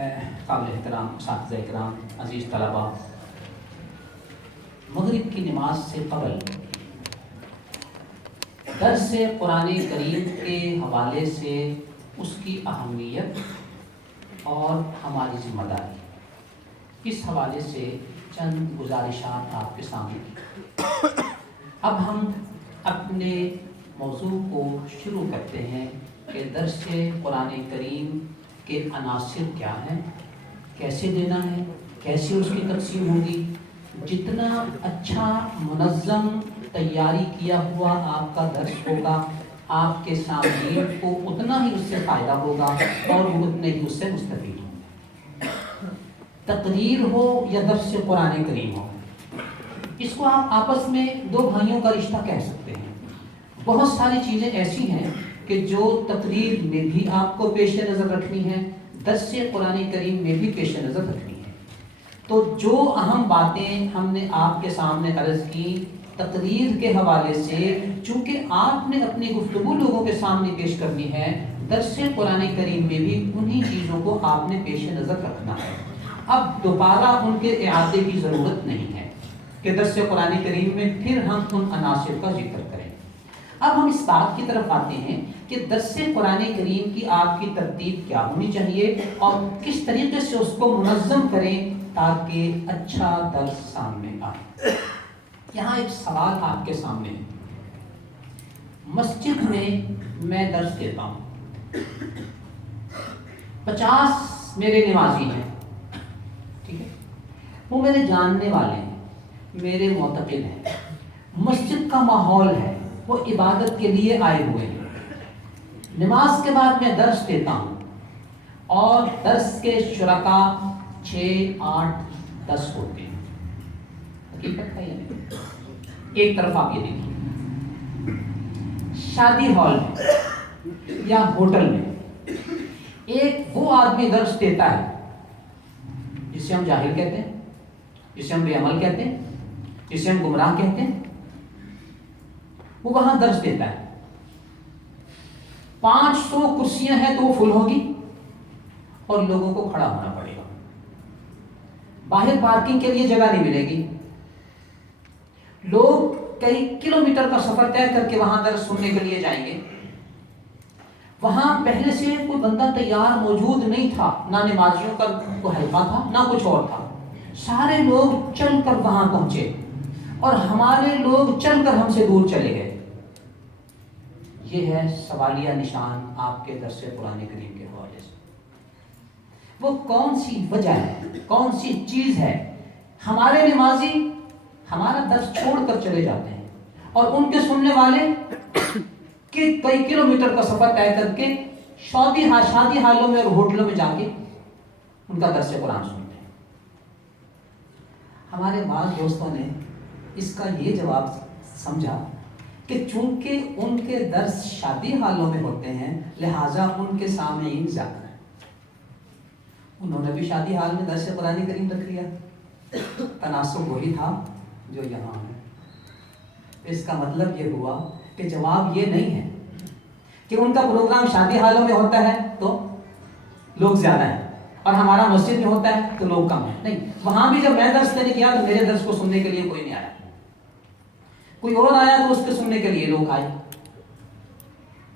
قابل احترام اساتذہ کرام، عزیز طلباء، مغرب کی نماز سے قبل درس قرآن کریم کے حوالے سے اس کی اہمیت اور ہماری ذمہ داری، اس حوالے سے چند گزارشات آپ کے سامنے۔ اب ہم اپنے موضوع کو شروع کرتے ہیں کہ درس قرآن کریم کے عناصر کیا ہیں، کیسے دینا ہے، کیسے اس کی تقسیم ہوگی۔ جتنا اچھا منظم تیاری کیا ہوا آپ کا درس ہوگا، آپ کے سامعین کو اتنا ہی اس سے فائدہ ہوگا اور وہ اتنے ہی اس سے مستفید ہوں گے۔ تقریر ہو یا درس قرآن کریم ہو، اس کو آپ آپس میں دو بھائیوں کا رشتہ کہہ سکتے ہیں۔ بہت ساری چیزیں ایسی ہیں کہ جو تقریر میں بھی آپ کو پیش نظر رکھنی ہے، درس قرآن کریم میں بھی پیش نظر رکھنی ہے۔ تو جو اہم باتیں ہم نے آپ کے سامنے عرض کی تقریر کے حوالے سے، چونکہ آپ نے اپنی گفتگو لوگوں کے سامنے پیش کرنی ہے، درس قرآن کریم میں بھی انہی چیزوں کو آپ نے پیش نظر رکھنا ہے۔ اب دوبارہ ان کے اعادے کی ضرورت نہیں ہے کہ درس قرآن کریم میں پھر ہم ان عناصر کا ذکر کریں۔ اب ہم اس بات کی طرف آتے ہیں کہ درس قرآن کریم کی آپ کی ترتیب کیا ہونی چاہیے اور کس طریقے سے اس کو منظم کریں تاکہ اچھا درس سامنے آئے۔ یہاں ایک سوال آپ کے سامنے ہے۔ مسجد میں درس دیتا ہوں، 50 میرے نمازی ہیں، ٹھیک ہے، وہ میرے جاننے والے ہیں، میرے معتقد ہیں، مسجد کا ماحول ہے، وہ عبادت کے لیے آئے ہوئے ہیں۔ نماز کے بعد میں درس دیتا ہوں اور درس کے شرکا 6، 8، 10 ہوتے ہیں۔ حقیقت ہے یہ؟ ایک طرف آپ یہ دیکھیے، شادی ہال میں یا ہوٹل میں ایک وہ آدمی درس دیتا ہے جسے ہم جاہل کہتے ہیں، جسے ہم بے عمل کہتے ہیں، جسے ہم گمراہ کہتے ہیں، وہ وہاں درس دیتا ہے۔ 500 کرسیاں ہیں تو وہ فل ہوگی اور لوگوں کو کھڑا ہونا پڑے گا، باہر پارکنگ کے لیے جگہ نہیں ملے گی، لوگ کئی کلومیٹر کا سفر طے کر کے وہاں درس سننے کے لیے جائیں گے۔ وہاں پہلے سے کوئی بندہ تیار موجود نہیں تھا، نہ نمازیوں کا کوئی حلقہ تھا نہ کچھ اور تھا، سارے لوگ چل کر وہاں پہنچے اور ہمارے لوگ چل کر ہم سے دور چلے گئے۔ یہ ہے سوالیہ نشان آپ کے درس قرآن کریم کے حوالے سے۔ وہ کون سی وجہ ہے، کون سی چیز ہے؟ ہمارے نمازی ہمارا درس چھوڑ کر چلے جاتے ہیں اور ان کے سننے والے کہ کئی کلومیٹر کا سفر طے کر کے شادی حالوں میں اور ہوٹلوں میں جا کے ان کا درس قرآن سنتے ہیں۔ ہمارے بعض دوستوں نے اس کا یہ جواب سمجھا کہ چونکہ ان کے درس شادی حالوں میں ہوتے ہیں لہٰذا ان کے سامعین زیادہ ہیں، انہوں نے بھی شادی حال میں درس قرآن کریم رکھ لیا۔ تناسب وہی تھا جو یہاں ہے۔ اس کا مطلب یہ ہوا کہ جواب یہ نہیں ہے کہ ان کا پروگرام شادی حالوں میں ہوتا ہے تو لوگ زیادہ ہیں اور ہمارا مسجد میں ہوتا ہے تو لوگ کم ہیں، نہیں، وہاں بھی جب میں درس دینے گیا تو میرے درس کو سننے کے لیے کوئی نہیں آیا، کوئی اور آیا تو اس کے سننے کے لیے لوگ آئے۔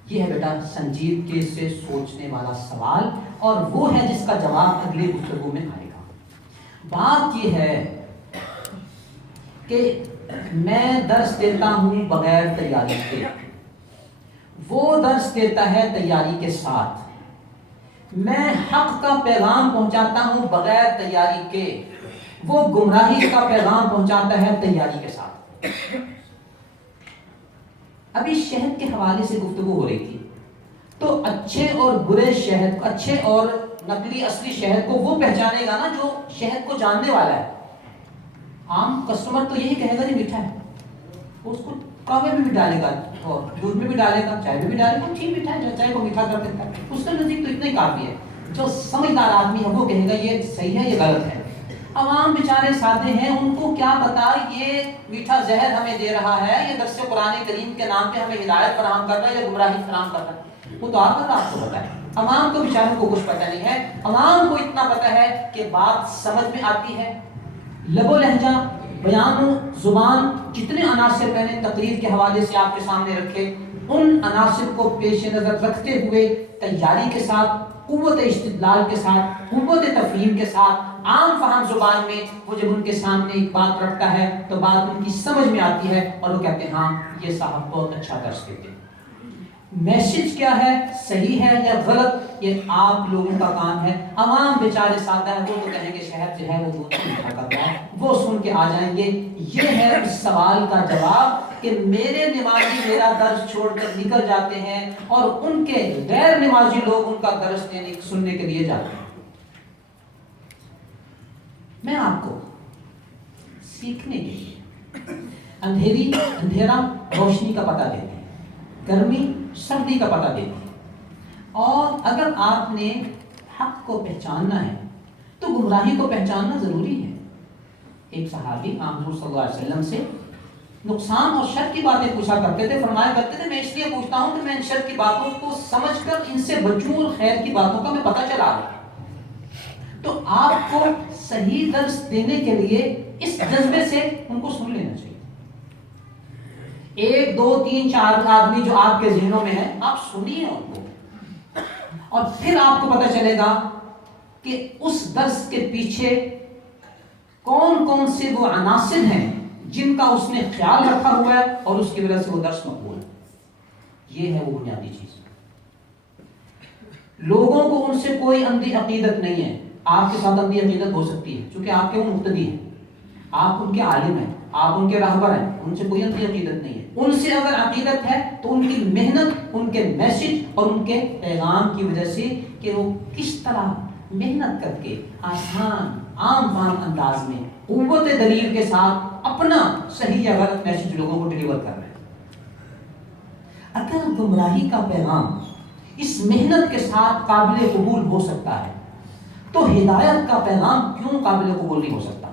یہ ہے بیٹا سنجیدگی سے سوچنے والا سوال اور وہ ہے جس کا جواب اگلی گفتگو میں آئے گا۔ بات یہ ہے کہ میں درس دیتا ہوں بغیر تیاری کے، وہ درس دیتا ہے تیاری کے ساتھ۔ میں حق کا پیغام پہنچاتا ہوں بغیر تیاری کے، وہ گمراہی کا پیغام پہنچاتا ہے تیاری کے ساتھ۔ ابھی شہد کے حوالے سے گفتگو ہو رہی تھی، تو اچھے اور برے شہد، اچھے اور نقلی اصلی شہد کو وہ پہچانے گا نا جو شہد کو جاننے والا ہے۔ عام کسٹمر تو یہی کہے گا جی میٹھا ہے، اس کو کہوے میں بھی ڈالے گا اور دودھ میں بھی ڈالے گا، چائے میں بھی ڈالے گا، ٹھیک میٹھا ہے، جو چائے کو میٹھا کر دیتا ہے، اس کے نزدیک تو اتنا ہی کافی ہے۔ جو سمجھدار آدمی ہے وہ کہے گا یہ صحیح ہے، یہ غلط ہے۔ عوام بیچارے سادے ہیں، ان کو کیا پتا یہ میٹھا زہر ہمیں دے رہا ہے، یہ درس قرآن کریم کے نام پہ ہمیں ہدایت فراہم کر رہا ہے یا گمراہی فراہم کر رہا ہے، وہ تو آپ کو پتا ہے۔ عوام کو بیچاروں کو کچھ پتہ نہیں ہے. عوام کو اتنا پتہ ہے کہ بات سمجھ میں آتی ہے. لب و لہجہ، بیان و زبان، جتنے عناصر میں نے تقریر کے حوالے سے آپ کے سامنے رکھے، ان عناصر کو پیش نظر رکھتے ہوئے تیاری کے ساتھ، قوت استدلال کے ساتھ، قوت تفہیم کے ساتھ، عام فہم زبان میں وہ جب ان کے سامنے ایک بات رکھتا ہے تو بات ان کی سمجھ میں آتی ہے اور وہ کہتے ہیں ہاں یہ صاحب بہت اچھا درس دیتے ہیں. میسج کیا ہے، صحیح ہے یا غلط، یہ آپ لوگوں کا کام ہے. عوام بیچارے سادہ ہے، وہ تو کہیں گے شہر جو ہے وہ دودھ میٹھا کرتا ہے، وہ سن کے آ جائیں گے. یہ ہے اس سوال کا جواب کہ میرے نمازی میرا درس چھوڑ کر نکل جاتے ہیں اور ان کے غیر نمازی لوگ ان کا درس سننے کے لیے جاتے ہیں. میں آپ کو سیکھنے کے لیے اندھیرا روشنی کا پتہ دیتے ہیں، گرمی سردی کا پتہ دیتے ہیں. اور اگر آپ نے حق کو پہچاننا ہے تو گمراہی کو پہچاننا ضروری ہے. ایک صحابی حضور صلی اللہ علیہ وسلم سے نقصان اور شر کی باتیں پوچھا کرتے تھے. فرمایا کرتے تھے میں اس لیے پوچھتا ہوں کہ میں ان شر کی باتوں کو سمجھ کر ان سے بچوں اور خیر کی باتوں کا میں پتہ چلا دوں. تو آپ کو صحیح درس دینے کے لیے اس جذبے سے ان کو سن لینا چاہیے. 1 2 3 4 آدمی جو آپ کے ذہنوں میں ہے آپ سنیے ان کو، اور پھر آپ کو پتہ چلے گا کہ اس درس کے پیچھے کون کون سے وہ عناصر ہیں جن کا اس نے خیال رکھا ہوا ہے اور اس کی وجہ سے وہ درس مقبول ہے. یہ ہے وہ بنیادی چیز. لوگوں کو ان سے کوئی اندھی عقیدت نہیں ہے. آپ کے ساتھ اندھی عقیدت ہو سکتی ہے چونکہ آپ کے وہ مقتدی ہیں، آپ ان کے عالم ہیں، آپ ان کے راہبر ہیں. ان سے کوئی اندھی عقیدت نہیں ہے. ان سے اگر عقیدت ہے تو ان کی محنت، ان کے میسج اور ان کے پیغام کی وجہ سے کہ وہ کس طرح محنت کر کے آسان عام فہم انداز میں قوت دلیل کے ساتھ اپنا صحیح یا غلط میسج لوگوں کو ڈیلیور کر رہے ہیں. اگر گمراہی کا پیغام اس محنت کے ساتھ قابل قبول ہو سکتا ہے تو ہدایت کا پیغام کیوں قابل قبول نہیں ہو سکتا؟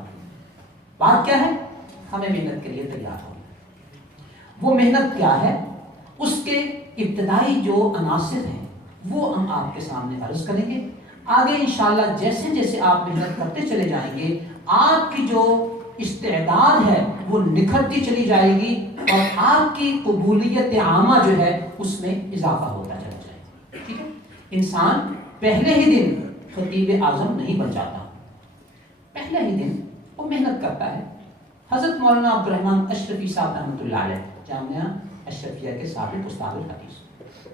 بات کیا ہے؟ ہمیں محنت کے لیے تیار ہونا. وہ محنت کیا ہے؟ اس کے ابتدائی جو عناصر ہیں وہ ہم آپ کے سامنے عرض کریں گے. آگے انشاءاللہ جیسے جیسے آپ محنت کرتے چلے جائیں گے آپ کی جو استعداد ہے وہ نکھرتی چلی جائے گی اور آپ کی قبولیت عامہ جو ہے اس میں اضافہ ہوتا چلا جائے گا. ٹھیک ہے؟ انسان پہلے ہی دن خطیب اعظم نہیں بن جاتا. پہلے ہی دن وہ محنت کرتا ہے. حضرت مولانا عبد الرحمن اشرفی صاحب رحمۃ اللہ علیہ جامعہ اشرفیہ کے سابق استاد الحدیث،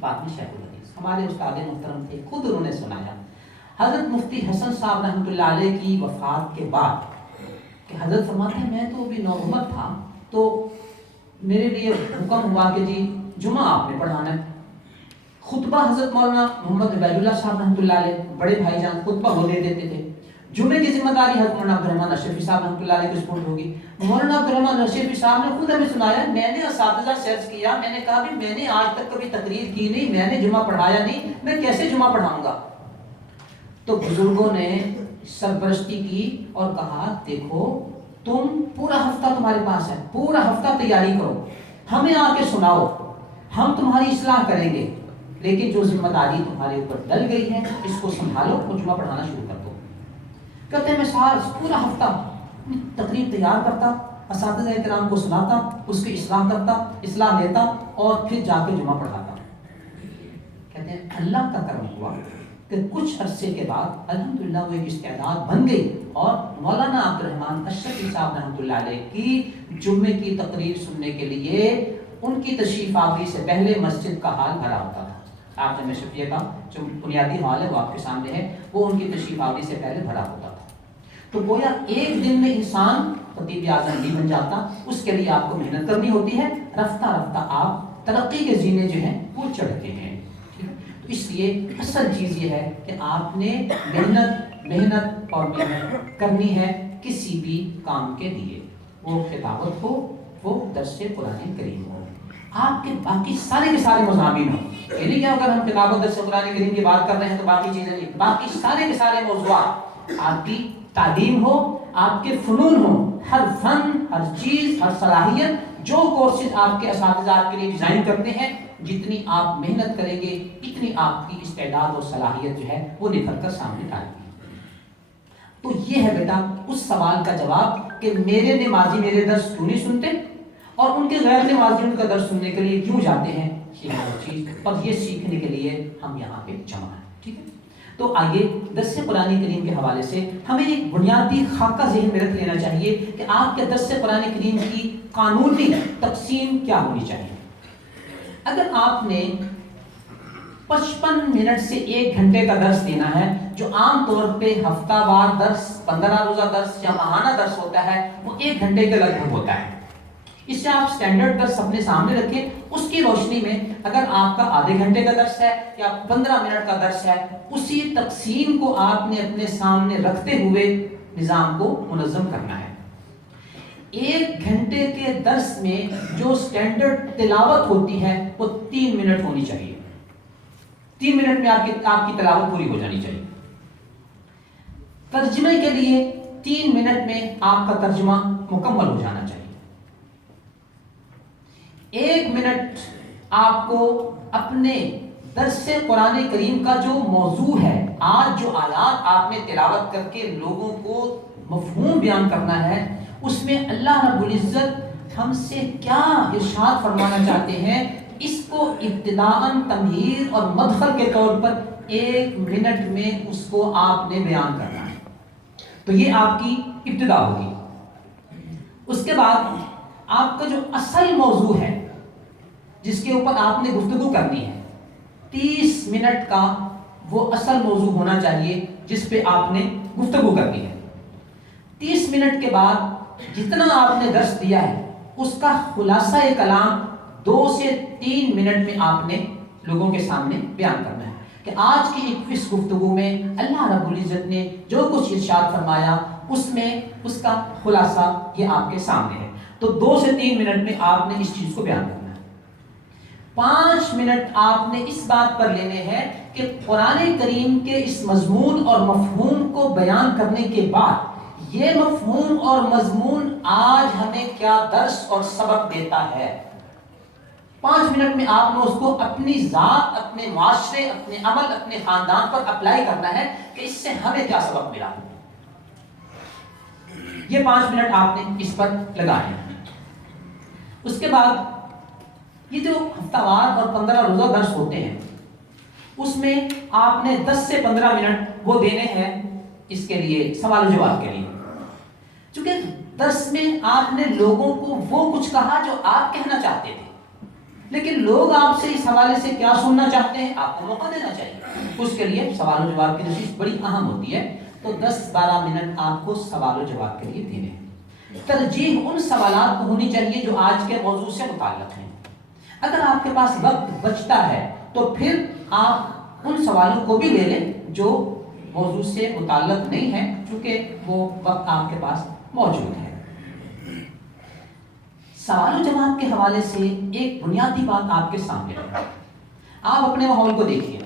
بعد میں شیخ الحدیث، ہمارے استاد محترم تھے. خود انہوں نے سنایا حضرت مفتی حسن صاحب رحمۃ اللہ علیہ کی وفات کے بعد کہ حضرت فرماتے ہیں میں تو ابھی نوعمر تھا تو میرے لیے حکم ہوا کہ جی جمعہ آپ نے پڑھانا ہے. خطبہ حضرت مولانا محمد عبید اللہ صاحب رحمۃ اللہ علیہ بڑے بھائی جان خطبہ وہ دے دیتے تھے. جمعے کی ذمہ داری حضرت مولانا عبد الرحمن اشرفی صاحب رحمۃ اللہ علیہ کو سپورٹ ہوگی. مولانا عبد الرحمن اشرفی صاحب نے خود ہمیں سنایا میں نے اساتذہ سے عرض کیا، میں نے کہا بھی میں نے آج تک کبھی تقریر کی نہیں، میں نے جمعہ پڑھایا نہیں، میں کیسے جمعہ پڑھاؤں گا؟ تو بزرگوں نے سرپرستی کی اور کہا دیکھو تم پورا ہفتہ تمہارے پاس ہے، پورا ہفتہ تیاری کرو، ہمیں آ کے سناؤ، ہم تمہاری اصلاح کریں گے، لیکن جو ذمہ داری تمہارے اوپر ڈل گئی ہے اس کو سنبھالو اور جمعہ پڑھانا شروع کر دو. کہتے ہیں میں پورا ہفتہ تقریر تیار کرتا، اساتذہ کرام کو سناتا، اس کی اصلاح کرتا، اصلاح لیتا اور پھر جا کے جمعہ پڑھاتا. کہتے ہیں اللہ کا کرم ہوا کہ کچھ عرصے کے بعد الحمدللہ وہ ایک استعداد بن گئی اور مولانا عبد الرحمن اشرفی صاحب رحمۃ اللہ علیہ کی جمعے کی تقریر سننے کے لیے ان کی تشریف آوری سے پہلے مسجد کا حال بھرا ہوتا تھا. آپ جامعہ اشرفیہ کا جو بنیادی حال ہے وہ آپ کے سامنے ہے، وہ ان کی تشریف آوری سے پہلے بھرا ہوتا تھا. تو گویا ایک دن میں انسان خطیب اعظم نہیں بن جاتا، اس کے لیے آپ کو محنت کرنی ہوتی ہے. رفتہ رفتہ آپ ترقی کے زینے جو ہیں وہ چڑھتے ہیں. تو اس لیے اصل چیز یہ ہے کہ آپ نے محنت اور محنت کرنی ہے کسی بھی کام کے لیے، وہ خطابت ہو، وہ درس قرآن کریم ہو، آپ کے باقی سارے کے سارے مضامین ہوں. یعنی کہ اگر ہم خطابت درس قرآن کریم کی بات کر رہے ہیں تو باقی چیزیں نہیں، باقی سارے کے سارے موضوعات آپ کی تعلیم ہو، آپ کے فنون ہو، ہر فن، ہر چیز، ہر صلاحیت جو کورسز آپ کے اساتذہ آپ کے لیے ڈیزائن کرتے ہیں، جتنی آپ محنت کریں گے اتنی آپ کی استعداد اور صلاحیت جو ہے وہ نکھر کر سامنے آئے گی۔ تو یہ ہے بیٹا اس سوال کا جواب کہ میرے نمازی میرے درس کیوں نہیں سنتے اور ان کے غیر نمازی ان کا درس سننے کے لیے کیوں جاتے ہیں، یہ چیز اور یہ سیکھنے کے لیے ہم یہاں پہ جمع ہیں، ٹھیک ہے۔ تو آئیے درس قرآن کریم کے حوالے سے ہمیں ایک بنیادی خاکہ ذہن میں رکھ لینا چاہیے کہ آپ کے درس قرآن کریم کی قانونی تقسیم کیا ہونی چاہیے۔ اگر آپ نے 55 منٹ سے 1 گھنٹے کا درس دینا ہے، جو عام طور پہ ہفتہ وار درس، 15 روزہ درس یا ماہانہ درس ہوتا ہے، وہ 1 گھنٹے کے لگ بھگ ہوتا ہے۔ اس سے آپ سٹینڈرڈ درس اپنے سامنے رکھیں، اس کی روشنی میں اگر آپ کا آدھے گھنٹے کا درس ہے یا 15 منٹ کا درس ہے، اسی تقسیم کو آپ نے اپنے سامنے رکھتے ہوئے نظام کو منظم کرنا ہے۔ 1 گھنٹے کے درس میں جو سٹینڈرڈ تلاوت ہوتی ہے وہ 3 منٹ ہونی چاہیے۔ 3 منٹ میں آپ کی تلاوت پوری ہو جانی چاہیے۔ ترجمے کے لیے 3 منٹ میں آپ کا ترجمہ مکمل ہو جانا چاہیے۔ 1 منٹ آپ کو اپنے درس قرآن کریم کا جو موضوع ہے، آج جو آیات آپ نے تلاوت کر کے لوگوں کو مفہوم بیان کرنا ہے، اس میں اللہ رب العزت ہم سے کیا ارشاد فرمانا چاہتے ہیں، اس کو ابتداءً تمہید اور مدخل کے طور پر 1 منٹ میں اس کو آپ نے بیان کرنا ہے۔ تو یہ آپ کی ابتدا ہوگی۔ اس کے بعد آپ کا جو اصل موضوع ہے جس کے اوپر آپ نے گفتگو کرنی ہے، 30 منٹ کا وہ اصل موضوع ہونا چاہیے جس پہ آپ نے گفتگو کرنی ہے۔ 30 منٹ کے بعد جتنا آپ نے درس دیا ہے اس کا خلاصہ کلام 2 سے 3 منٹ میں آپ نے لوگوں کے سامنے بیان کرنا ہے کہ آج کی اس گفتگو میں اللہ رب العزت نے جو کچھ ارشاد فرمایا اس میں اس کا خلاصہ یہ آپ کے سامنے ہے۔ تو 2 سے 3 منٹ میں آپ نے اس چیز کو بیان کرنا ہے۔ 5 منٹ آپ نے اس بات پر لینے ہیں کہ قرآن کریم کے اس مضمون اور مفہوم کو بیان کرنے کے بعد یہ مفہوم اور مضمون آج ہمیں کیا درس اور سبق دیتا ہے۔ 5 منٹ میں آپ نے اس کو اپنی ذات، اپنے معاشرے، اپنے عمل، اپنے خاندان پر اپلائی کرنا ہے کہ اس سے ہمیں کیا سبق ملا۔ یہ 5 منٹ آپ نے اس پر لگائے ہیں۔ اس کے بعد یہ جو ہفتہ وار اور 15 روزہ درس ہوتے ہیں اس میں آپ نے 10 سے 15 منٹ وہ دینے ہیں اس کے لیے سوال و جواب کے لیے، چونکہ درس میں آپ نے لوگوں کو وہ کچھ کہا جو آپ کہنا چاہتے تھے، لیکن لوگ آپ سے اس حوالے سے کیا سننا چاہتے ہیں آپ کو موقع دینا چاہیے۔ اس کے لیے سوال و جواب کی نشست بڑی اہم ہوتی ہے، تو 10-12 منٹ آپ کو سوال و جواب کے لیے دینے ہیں۔ ترجیح ان سوالات کو ہونی چاہیے جو آج کے موضوع سے متعلق ہیں۔ اگر آپ کے پاس وقت بچتا ہے تو پھر آپ ان سوالوں کو بھی لے لیں جو موضوع سے متعلق نہیں ہے، چونکہ وہ وقت آپ کے پاس موجود ہے۔ سوال و جواب کے حوالے سے ایک بنیادی بات آپ کے سامنے ہے۔ آپ اپنے ماحول کو دیکھیے،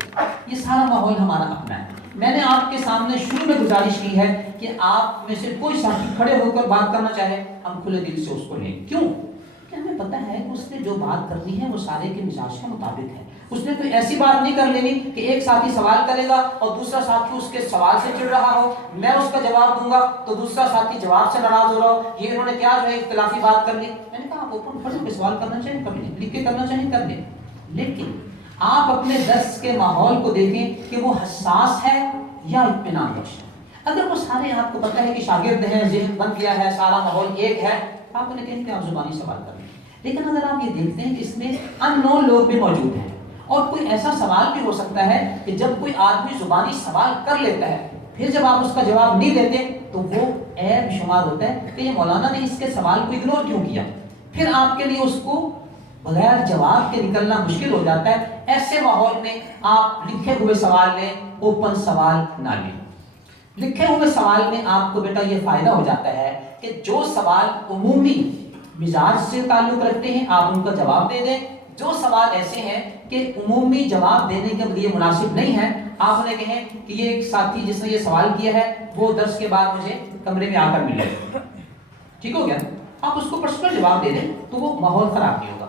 یہ سارا ماحول ہمارا اپنا ہے۔ میں نے آپ کے سامنے شروع میں گزارش کی ہے کہ آپ میں سے کوئی ساتھی کھڑے ہو کر بات کرنا چاہے ہم کھلے دل سے اس کو لیں۔ کیوں؟ کہ ہمیں پتہ ہے کہ اس نے جو بات کرنی ہے وہ سارے کے مزاج کے مطابق ہے۔ اس نے کوئی ایسی بات نہیں کر لینی کہ ایک ساتھی سوال کرے گا اور دوسرا ساتھی اس کے سوال سے چڑ رہا ہو، میں اس کا جواب دوں گا تو دوسرا ساتھی جواب سے ناراض ہو رہا ہو، یہ انہوں نے کیا جو ہے اختلافی بات کر لی۔ میں نے کہا آپ اوپن پڑھ کے سوال کرنا چاہیں کر لیں، لکھ کے کرنا چاہیں کر لیں، لیکن آپ اپنے درس کے ماحول کو دیکھیں کہ وہ حساس ہے یا اطمینان بخش ہے۔ اگر وہ سارے آپ کو پتہ ہے کہ شاگرد ہیں، ذہن بن گیا ہے، سارا ماحول ایک ہے، آپ انہیں کہیں کہ آپ زبانی سوال کر لیں۔ لیکن اگر آپ یہ دیکھتے ہیں کہ اس میں ان نون لوگ بھی موجود ہیں اور کوئی ایسا سوال بھی ہو سکتا ہے کہ جب کوئی آدمی زبانی سوال کر لیتا ہے پھر جب آپ اس کا جواب نہیں دیتے تو وہ عیب شمار ہوتا ہے کہ یہ مولانا نے اس کے سوال کو اگنور کیوں کیا، پھر آپ کے لیے اس کو بغیر جواب کے نکلنا مشکل ہو جاتا ہے۔ ایسے ماحول میں آپ لکھے ہوئے سوال لیں، اوپن سوال نہ لیں۔ لکھے ہوئے سوال میں آپ کو بیٹا یہ فائدہ ہو جاتا ہے کہ جو سوال عمومی مزاج سے تعلق رکھتے ہیں آپ ان کا جواب دے دیں، جو سوال ایسے ہیں کہ عمومی جواب دینے کے لیے مناسب نہیں ہے آپ انہیں کہیں کہ یہ ایک ساتھی جس نے یہ سوال کیا ہے وہ درس کے بعد مجھے کمرے میں آ کر ملے۔ ٹھیک ہو گیا؟ آپ اس کو پرسنل جواب دے دیں تو وہ ماحول خراب نہیں ہوگا.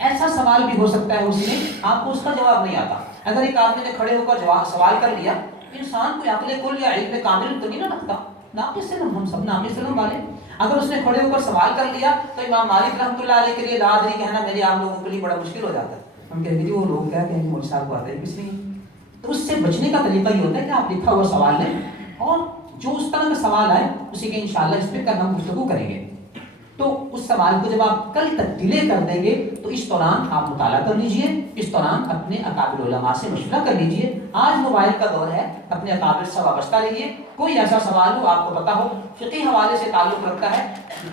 ایسا سوال بھی ہو سکتا ہے اس میں آپ کو اس کا جواب نہیں آتا. اگر ایک آدمی نے کھڑے ہو کر سوال کر لیا، انسان کوئی عقل کل یا علم کامل تو نہیں نہ رکھتا، ناقص علم، ہم سب ناقص علم والے. اگر اس نے کھڑے ہو کر سوال کر لیا تو امام مالک رحمۃ اللہ علیہ کے لیے لا ادری کہنا میرے آپ لوگوں کے لیے بڑا مشکل ہو جاتا ہے. ہم کہیں گے وہ لوگ کیا کہیں گے مولوی صاحب کو آتا ہے کس لیے. تو اس سے بچنے کا طریقہ یہ ہوتا ہے کہ آپ لکھا ہوا سوال لیں اور جو اس طرح کا سوال آئے اسی کے انشاءاللہ اس پہ کل ہم گفتگو کریں گے. تو اس سوال کو جب آپ کل تک ڈیلے کر دیں گے تو اس دوران آپ مطالعہ کر لیجئے، اس دوران اپنے اکابر علماء سے مشورہ کر لیجئے. آج موبائل کا دور ہے، اپنے اکابر سے وابستہ رہیے. کوئی ایسا سوال ہو آپ کو پتا ہو فقہی حوالے سے تعلق رکھتا ہے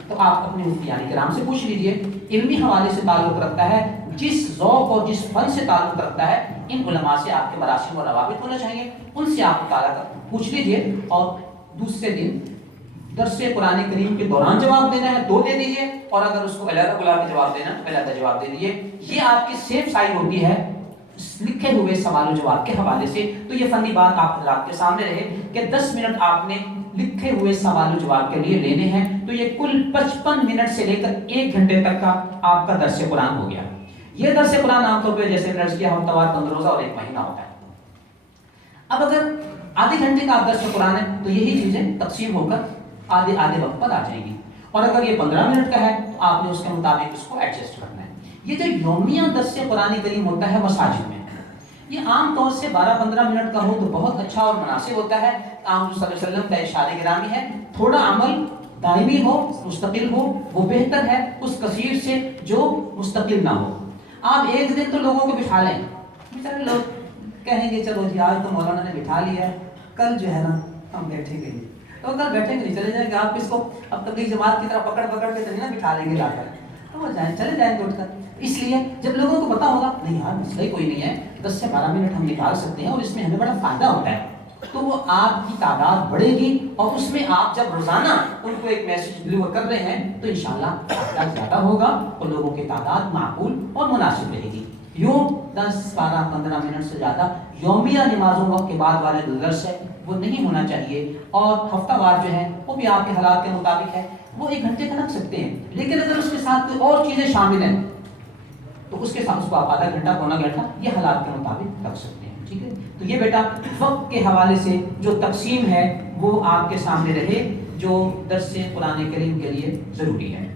تو آپ اپنے مفتیان کرام سے پوچھ لیجئے. علمی حوالے سے تعلق رکھتا ہے، جس ذوق اور جس فن سے تعلق رکھتا ہے، ان علماء سے آپ کے مراسم اور روابط ہونا چاہیے، ان سے آپ مطالعہ کر پوچھ لیجئے. اور دوسرے دن درس قرآن کریم کے دوران جواب دینا ہے 2 دے دیجئے، اور اگر اس کو علیحدہ بلا کے جواب دینا ہے علیحدہ جواب دے دیجئے. یہ آپ کی سیف سائڈ ہوتی ہے لکھے ہوئے سوال و جواب کے حوالے سے. تو یہ فنی بات آپ حضرات کے سامنے رہے کہ 10 منٹ آپ نے لکھے ہوئے سوال و جواب کے لیے لینے ہیں تو یہ کل 55 منٹ سے لے کر 1 گھنٹے تک کا آپ کا درس قرآن ہو گیا. یہ درس قرآن عام طور پہ جیسے درس کیا ہفتہ 15 روزہ اور 1 مہینہ ہوتا ہے. اب اگر آدھے گھنٹے کا درس قرآن ہے تو یہی چیزیں تقسیم ہو کر آدھے وقت پر آ جائیں گی. اور اگر یہ 15 منٹ کا ہے تو آپ نے اس کے مطابق اس کو ایڈجسٹ کرنا ہے. یہ جو یومیہ درس قرآن کریم ہوتا ہے مساجد میں، یہ عام طور سے 12-15 منٹ کا ہو تو بہت اچھا اور مناسب ہوتا ہے. آپ صلی اللہ علیہ وسلم کا ارشاد گرامی ہے تھوڑا عمل دائمی ہو مستقل ہو وہ بہتر ہے اس کثیر سے جو مستقل نہ ہو. آپ ایک دن تو لوگوں کو بٹھا لیں، بیچارے لوگ کہیں گے چلو جی آج تو مولانا نے بٹھا لیا ہے کل جو ہے نا ہم بیٹھیں گے، تو کل بیٹھیں گے نہیں چلے جائیں گے. آپ اس کو اب تبلیغ جماعت کی طرح پکڑ کے تو نہیں بٹھا لیں گے لا کر، تو وہ چلے جائیں گے اٹھ کر. اس لیے جب لوگوں کو پتا ہوگا نہیں یار مسئلہ ہی کوئی نہیں ہے، 10 سے 12 منٹ ہم نکال سکتے ہیں اور اس میں ہمیں بڑا فائدہ ہوتا ہے، تو وہ آپ کی تعداد بڑھے گی. اور اس میں آپ جب روزانہ ان کو ایک میسج ڈلیور کر رہے ہیں تو انشاءاللہ تعداد زیادہ ہوگا اور لوگوں کی تعداد معقول اور مناسب رہے گی. یوں 10-12-15 منٹ سے زیادہ یومیہ نمازوں کے بعد والے درس ہے وہ نہیں ہونا چاہیے. اور ہفتہ وار جو ہے وہ بھی آپ کے حالات کے مطابق ہے، وہ 1 گھنٹے کا رکھ سکتے ہیں. لیکن اگر اس کے ساتھ کوئی اور چیزیں شامل ہیں تو اس کے ساتھ اس کو آپ آدھا گھنٹہ پونا گھنٹہ یہ حالات کے مطابق رکھ سکتے ہیں. ٹھیک ہے، تو یہ بیٹا وقت کے حوالے سے جو تقسیم ہے وہ آپ کے سامنے رہے جو درس قرآن کریم کے لیے ضروری ہے.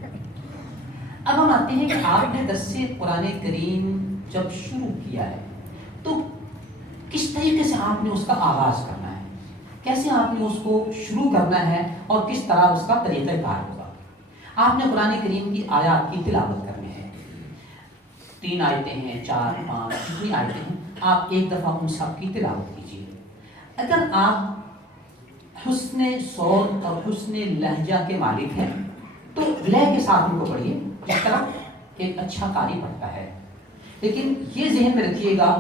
اب ہم آتے ہیں کہ آپ نے درس قرآن کریم جب شروع کیا ہے تو کس طریقے سے آپ نے اس کا آغاز کرنا ہے، کیسے آپ نے اس کو شروع کرنا ہے اور کس طرح اس کا طریقہ کار ہوگا. آپ نے قرآن کریم کی آیات کی تلاوت کرنی ہے. 3 آیتیں ہیں 4-5 جتنی آیتیں ہیں آپ ایک دفعہ ان سب کی تلاوت کیجیے. اگر آپ حسن صوت اور حسن لہجہ کے مالک ہیں تو لے کے ساتھ ان کو پڑھیے جس طرح ایک اچھا قاری پڑھتا ہے. لیکن یہ ذہن میں رکھیے گا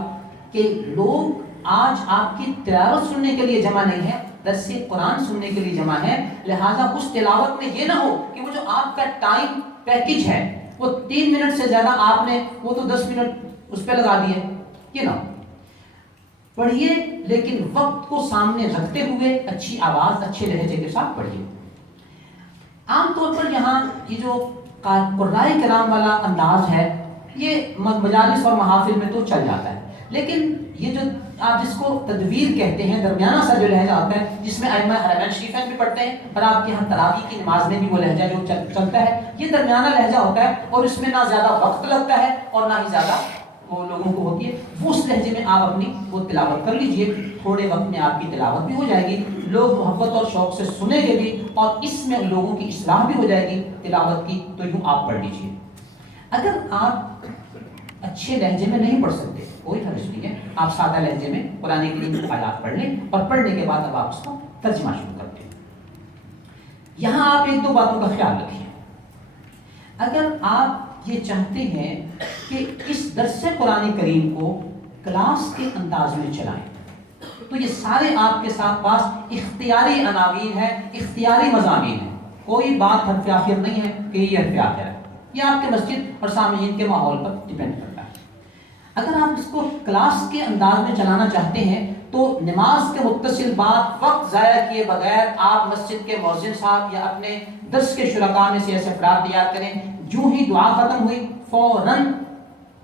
کہ لوگ آج آپ کی تلاوت سننے کے لیے جمع نہیں ہے، درس قرآن سننے کے لیے جمع ہے. لہٰذا اس تلاوت میں یہ نہ ہو کہ وہ جو آپ کا ٹائم پیکج ہے وہ 3 منٹ سے زیادہ آپ نے وہ تو 10 منٹ اس پہ لگا دیے، یہ نہ پڑھیے. لیکن وقت کو سامنے رکھتے ہوئے اچھی آواز اچھے لہجے کے ساتھ پڑھیے. عام طور پر یہاں یہ جو قرآن کرام والا انداز ہے یہ مجالس اور محافل میں تو چل جاتا ہے، لیکن یہ جو آپ جس کو تدویر کہتے ہیں درمیانہ سا جو لہجہ آتا ہے جس میں ائمہ حرمین شریفین بھی پڑھتے ہیں اور آپ کے یہاں تراویح کی نماز میں بھی وہ لہجہ جو چلتا ہے یہ درمیانہ لہجہ ہوتا ہے اور اس میں نہ زیادہ وقت لگتا ہے اور نہ ہی زیادہ وہ لوگوں کو ہوتی ہے. وہ اس لہجے میں آپ اپنی وہ تلاوت کر لیجئے. تھوڑے وقت میں آپ کی تلاوت بھی ہو جائے گی، لوگ محبت اور شوق سے سنیں گے بھی اور اس میں لوگوں کی اصلاح بھی ہو جائے گی تلاوت کی. تو یوں آپ پڑھ لیجئے. اگر آپ اچھے لہجے میں نہیں پڑھ سکتے کوئی حرج نہیں ہے، آپ سادہ لہجے میں قرآن کریم کی آیات پڑھ لیں اور پڑھنے کے بعد اب آپ اس کا ترجمہ شروع کرتے ہیں. یہاں آپ 1-2 باتوں کا خیال رکھیں. اگر آپ یہ چاہتے ہیں کہ اس درس قرآن کریم کو کلاس کے انداز میں چلائیں تو یہ سارے آپ کے ساتھ پاس اختیاری عناوین ہے، اختیاری مضامین ہیں. کوئی بات حرف آخر نہیں ہے کہ یہ حرف آخر ہے، یہ آپ کے مسجد اور سامعین کے ماحول پر ڈیپینڈ کرتا ہے. اگر آپ اس کو کلاس کے انداز میں چلانا چاہتے ہیں تو نماز کے متصل بعد وقت ضائع کیے بغیر آپ مسجد کے مؤذن صاحب یا اپنے درس کے شرکاء میں سے ایسے افراد تیار کریں، جو ہی دعا ختم ہوئی فوراً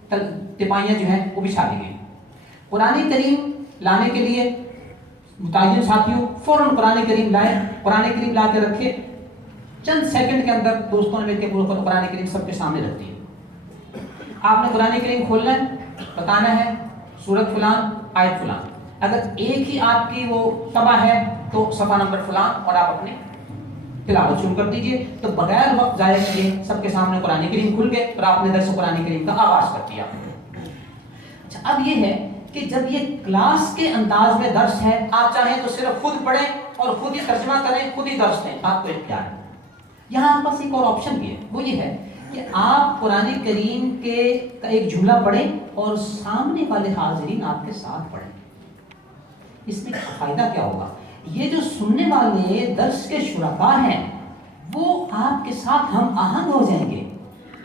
تپائیاں جو ہیں وہ بچھا دی گئی۔ قرآن کریم لانے کے لیے متعین ساتھیوں فوراً قرآن کریم لائے، قرآن کریم لا کے رکھے، چند سیکنڈ کے اندر دوستوں نے مل کے قرآن کریم سب کے سامنے رکھ دی۔ آپ نے قرآن کریم کھولنا ہے، بتانا ہے سورت فلان آیت فلان، اگر ایک ہی آپ کی وہ صفحہ ہے تو صفحہ نمبر فلان، اور آپ اپنے تلاوت شروع کر دیجئے۔ تو بغیر وقت ضائع کیے سب کے سامنے قرآن کریم کھل گئے اور آپ نے درس قرآن کریم کا آغاز کر دیا۔ اچھا، اب یہ ہے کہ جب یہ کلاس کے انداز میں درس ہے، آپ چاہیں تو صرف خود پڑھیں اور خود ہی ترجمہ کریں، خود ہی درس دیں، آپ کو اختیار ہے۔ یہاں آپ پاس ایک اور آپشن بھی ہے، وہ یہ ہے کہ آپ قرآن کریم کے ایک جملہ پڑھیں اور سامنے والے حاضرین آپ کے ساتھ پڑھیں۔ اس میں فائدہ کیا ہوگا؟ یہ جو سننے والے درس کے شرکاء ہیں وہ آپ کے ساتھ ہم آہنگ ہو جائیں گے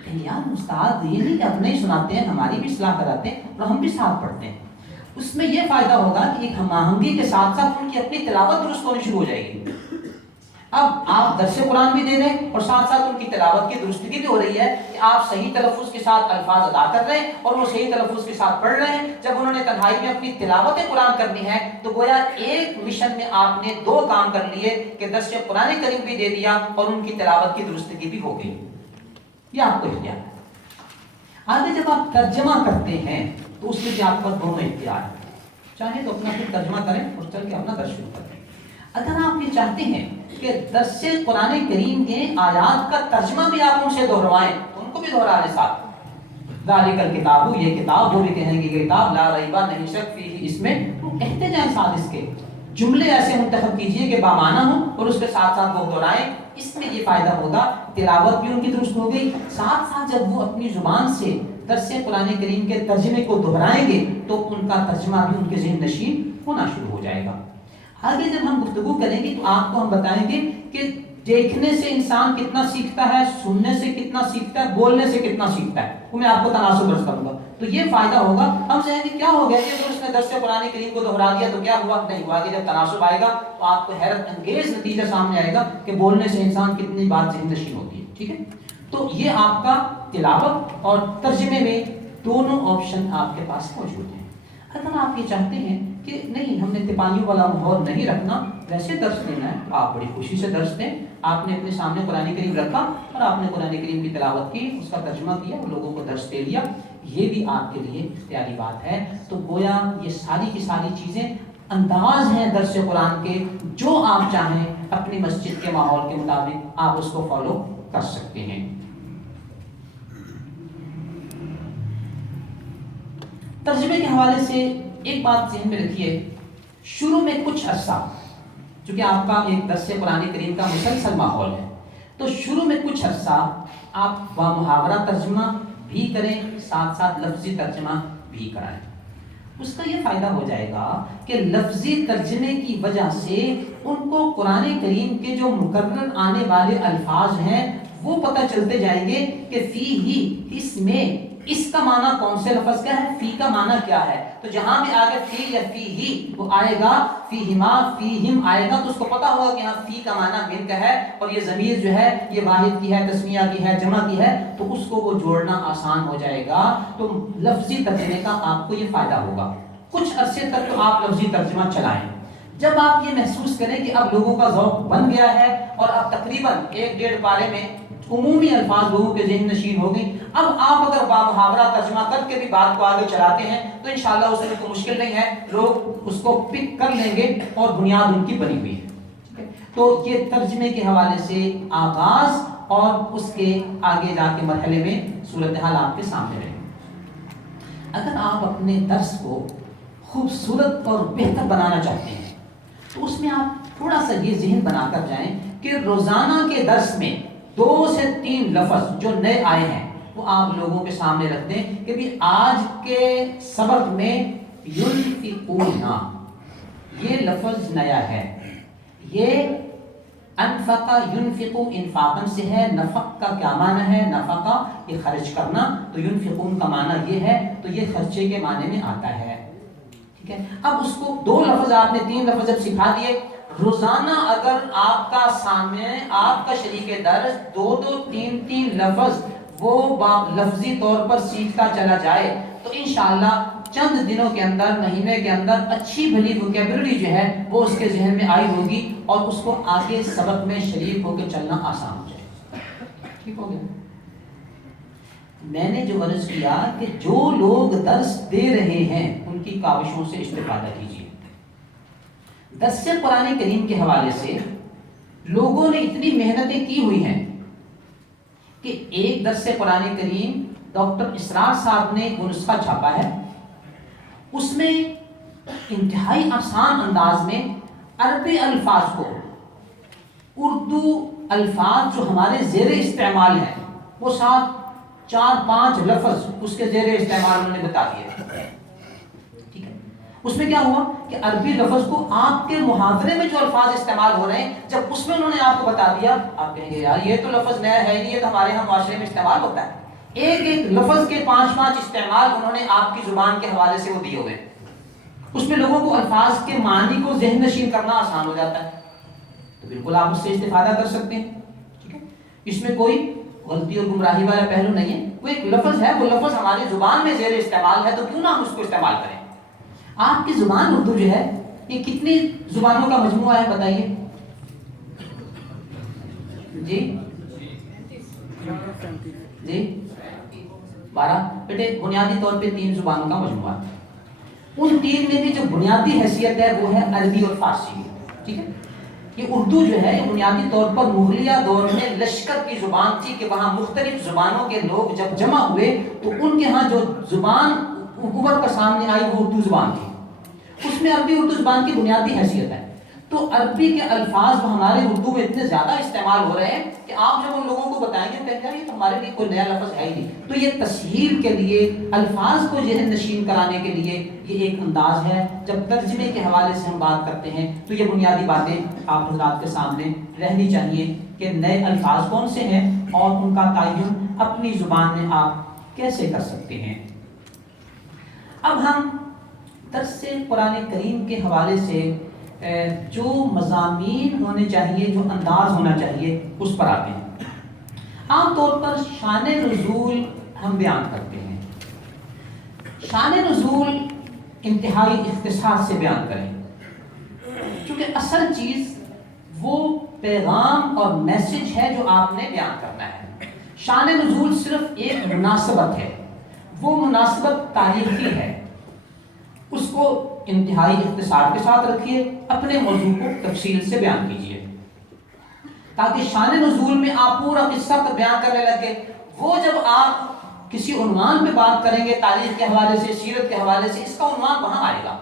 کہ یار استاد یہ نہیں کہ اپنے ہی سناتے ہیں، ہماری بھی اصلاح کراتے ہیں اور ہم بھی ساتھ پڑھتے ہیں۔ اس میں یہ فائدہ ہوگا کہ ایک ہم آہنگی کے ساتھ ساتھ ان کی اپنی تلاوت درست ہونی شروع ہو جائے گی۔ اب آپ درس قرآن بھی دے رہے ہیں اور ساتھ ساتھ ان کی تلاوت کی درستگی بھی ہو رہی ہے کہ آپ صحیح تلفظ کے ساتھ الفاظ ادا کر رہے ہیں اور وہ صحیح تلفظ کے ساتھ پڑھ رہے ہیں۔ جب انہوں نے تنہائی میں اپنی تلاوت قرآن کرنی ہے تو گویا ایک مشن میں آپ نے دو کام کر لیے کہ درس قرآن کریم بھی دے دیا اور ان کی تلاوت کی درستگی بھی ہو گئی۔ یہ آپ کو اختیار ہے۔ آگے جب آپ ترجمہ کرتے ہیں تو اس میں بھی آپ کو دونوں اختیار ہے، چاہے تو اپنا خود ترجمہ کریں اور چل کے اپنا درس شروع کریں۔ اگر آپ یہ چاہتے ہیں کہ درس قرآن کریم کے آیات کا ترجمہ بھی آپ ان سے دہروائیں تو ان کو بھی دہرا لیں ساتھ۔ ذالک الکتاب، یہ کتاب، وہ بھی کہیں گے کتاب لا ریبہ نہیں شک فیہ، اس میں تو کہتے جائیں ساتھ اس کے جملے ایسے منتخب کیجئے کہ بامعنی ہوں اور اس کے ساتھ ساتھ وہ دہرائیں۔ اس میں یہ فائدہ ہوگا، تلاوت بھی ان کی درست ہو گئی، ساتھ ساتھ جب وہ اپنی زبان سے درس قرآن کریم کے ترجمے کو دہرائیں گے تو ان کا ترجمہ بھی ان کے ذہن نشین ہونا شروع ہو جائے گا۔ آگے جب ہم گفتگو کریں گے تو آپ کو ہم بتائیں گے کہ دیکھنے سے انسان کتنا سیکھتا ہے، سننے سے کتنا سیکھتا ہے، بولنے سے کتنا سیکھتا ہے، وہ میں آپ کو تناسب عرض کروں گا۔ تو یہ فائدہ ہوگا، ہم کہیں گے کیا ہو گیا کہ اگر اس نے درس قرآن کریم کو دہرا دیا تو کیا ہوا؟ نہیں ہوا۔ کہ جب تناسب آئے گا تو آپ کو حیرت انگیز نتیجہ سامنے آئے گا کہ بولنے سے انسان کتنی بات ذہن نشین ہوتی ہے۔ ٹھیک ہے، تو یہ آپ کا تلاوت اور ترجمے میں دونوں آپشن آپ کے پاس موجود ہیں۔ اگر آپ یہ چاہتے ہیں کہ نہیں ہم نے تپائیوں والا ماحول نہیں رکھنا، ویسے درس دینا ہے، آپ بڑی خوشی سے درس دیں۔ آپ نے اپنے سامنے قرآن کریم رکھا اور آپ نے قرآن کریم کی تلاوت کی، اس کا ترجمہ کیا اور لوگوں کو درس دے دیا، یہ بھی آپ کے لیے اختیاری بات ہے۔ تو گویا یہ ساری کی ساری چیزیں انداز ہیں درس قرآن کے، جو آپ چاہیں اپنی مسجد کے ماحول کے مطابق آپ اس کو فالو کر سکتے ہیں۔ ترجمے کے حوالے سے ایک بات ذہن میں رکھیے، شروع میں کچھ عرصہ چونکہ آپ کا ایک درس قرآن کریم کا مسلسل ماحول ہے، تو شروع میں کچھ عرصہ آپ بامحاورہ ترجمہ بھی کریں، ساتھ ساتھ لفظی ترجمہ بھی کرائیں۔ اس کا یہ فائدہ ہو جائے گا کہ لفظی ترجمے کی وجہ سے ان کو قرآن کریم کے جو مکرر آنے والے الفاظ ہیں وہ پتہ چلتے جائیں گے کہ فی ہی، اس میں اس کا معنی کون سے لفظ کا ہے، فی کا معنی کیا ہے۔ تو جہاں بھی آگے فی یا فی ہی وہ آئے گا، فیہما فیہم آئے گا، تو اس کو پتا ہوگا کہ ہاں فی کا معنی من کا ہے اور یہ ضمیر جو ہے یہ واحد کی ہے، تسمیہ کی ہے، جمع کی ہے، تو اس کو وہ جوڑنا آسان ہو جائے گا۔ تو لفظی ترجمے کا آپ کو یہ فائدہ ہوگا۔ کچھ عرصے تک تو آپ لفظی ترجمہ چلائیں، جب آپ یہ محسوس کریں کہ اب لوگوں کا ذوق بن گیا ہے اور اب تقریباً 1-1.5 پارے میں عمومی الفاظ لوگوں کے ذہن نشین ہو گئی، اب آپ اگر بامحاورہ ترجمہ کر کے بھی بات کو آگے چلاتے ہیں تو انشاءاللہ اس میں کوئی مشکل نہیں ہے، لوگ اس کو پک کر لیں گے اور بنیاد ان کی بنی ہوئی ہے۔ تو یہ ترجمے کے حوالے سے آغاز اور اس کے آگے جا کے مرحلے میں صورتحال آپ کے سامنے رہے۔ اگر آپ اپنے درس کو خوبصورت اور بہتر بنانا چاہتے ہیں تو اس میں آپ تھوڑا سا یہ ذہن بنا کر جائیں کہ روزانہ کے درس میں 2 سے 3 لفظ جو نئے آئے ہیں وہ آپ لوگوں کے سامنے رکھ دیں کہ بھی آج کے سبق میں ینفقون، یہ لفظ نیا ہے، یہ انفقا ينفقو انفاقن سے ہے، نفق کا کیا معنی ہے؟ نفقا یہ خرچ کرنا، تو ينفقون کا معنی یہ ہے، تو یہ خرچے کے معنی میں آتا ہے، ٹھیک ہے۔ اب اس کو دو لفظ آپ نے تین لفظ اب سکھا دیے، روزانہ اگر آپ کا سامع، آپ کا شریک درس دو دو تین تین لفظ وہ لفظی طور پر سیکھتا چلا جائے تو انشاءاللہ چند دنوں کے اندر، مہینے کے اندر اچھی بھلی ووکیبلری جو ہے وہ اس کے ذہن میں آئی ہوگی اور اس کو آگے سبق میں شریک ہو کے چلنا آسان ہو جائے گا، ٹھیک ہو گیا۔ میں نے جو عرض کیا کہ جو لوگ درس دے رہے ہیں ان کی کاوشوں سے استفادہ کیجیے۔ درس قرآن کریم کے حوالے سے لوگوں نے اتنی محنتیں کی ہوئی ہیں کہ ایک درس قرآن کریم ڈاکٹر اسرار صاحب نے وہ نسخہ چھاپا ہے، اس میں انتہائی آسان انداز میں عربی الفاظ کو اردو الفاظ جو ہمارے زیر استعمال ہیں وہ ساتھ 4-5 لفظ اس کے زیر استعمال انہوں نے بتا دیے، ٹھیک ہے۔ اس میں کیا ہوا کہ عربی لفظ کو آپ کے محاورے میں جو الفاظ استعمال ہو رہے ہیں جب اس میں انہوں نے آپ کو بتا دیا، آپ کہیں گے یار یہ تو لفظ نیا ہے نہیں، یہ تو ہمارے ہاں معاشرے میں استعمال ہوتا ہے۔ ایک ایک لفظ کے 5-5 استعمال انہوں نے آپ کی زبان کے حوالے سے وہ دیے ہوئے، اس میں لوگوں کو الفاظ کے معنی کو ذہن نشین کرنا آسان ہو جاتا ہے، تو بالکل آپ اس سے استفادہ کر سکتے ہیں، ٹھیک ہے۔ اس میں کوئی غلطی اور گمراہی والا پہلو نہیں ہے، وہ ایک لفظ ہے، وہ لفظ ہماری زبان میں زیر استعمال ہے تو کیوں نہ ہم اس کو استعمال کریں۔ آپ کی زبان اردو جو ہے یہ کتنی زبانوں کا مجموعہ ہے بتائیے جی؟ جی 12 بیٹے، بنیادی طور پہ 3 زبانوں کا مجموعہ ہے، ان 3 میں بھی جو بنیادی حیثیت ہے وہ ہے عربی اور فارسی، ٹھیک ہے۔ یہ اردو جو ہے یہ بنیادی طور پر مغلیہ دور میں لشکر کی زبان تھی کہ وہاں مختلف زبانوں کے لوگ جب جمع ہوئے تو ان کے ہاں جو زبان ابھر کر سامنے آئی وہ اردو زبان تھی، اس میں عربی اردو زبان کی بنیادی حیثیت ہے۔ تو عربی کے الفاظ وہ ہمارے اردو میں اتنے زیادہ استعمال ہو رہے ہیں کہ آپ جب ان لوگوں کو بتائیں گے کہیں گے یہ تو ہمارے لیے کوئی نیا لفظ ہے ہی نہیں۔ تو یہ تسہیل کے لیے، الفاظ کو ذہن نشین کرانے کے لیے یہ ایک انداز ہے۔ جب ترجمے کے حوالے سے ہم بات کرتے ہیں تو یہ بنیادی باتیں آپ حضرات کے سامنے رہنی چاہیے کہ نئے الفاظ کون سے ہیں اور ان کا تعین اپنی زبان میں آپ کیسے کر سکتے ہیں۔ اب ہم درس قرآن کریم کے حوالے سے جو مضامین ہونے چاہیے، جو انداز ہونا چاہیے اس پر آتے ہیں۔ عام طور پر شان نزول ہم بیان کرتے ہیں، شان نزول انتہائی اختصار سے بیان کریں کیونکہ اصل چیز وہ پیغام اور میسج ہے جو آپ نے بیان کرنا ہے۔ شان نزول صرف ایک مناسبت ہے، وہ مناسبت تاریخی ہے، اس کو انتہائی اختصار کے ساتھ رکھیے، اپنے موضوع کو تفصیل سے بیان کیجیے تاکہ شان نزول میں آپ پورا قصہ بیان کرنے لگے، وہ جب آپ کسی عنوان پہ بات کریں گے تاریخ کے حوالے سے، سیرت کے حوالے سے، اس کا عنوان وہاں آئے گا۔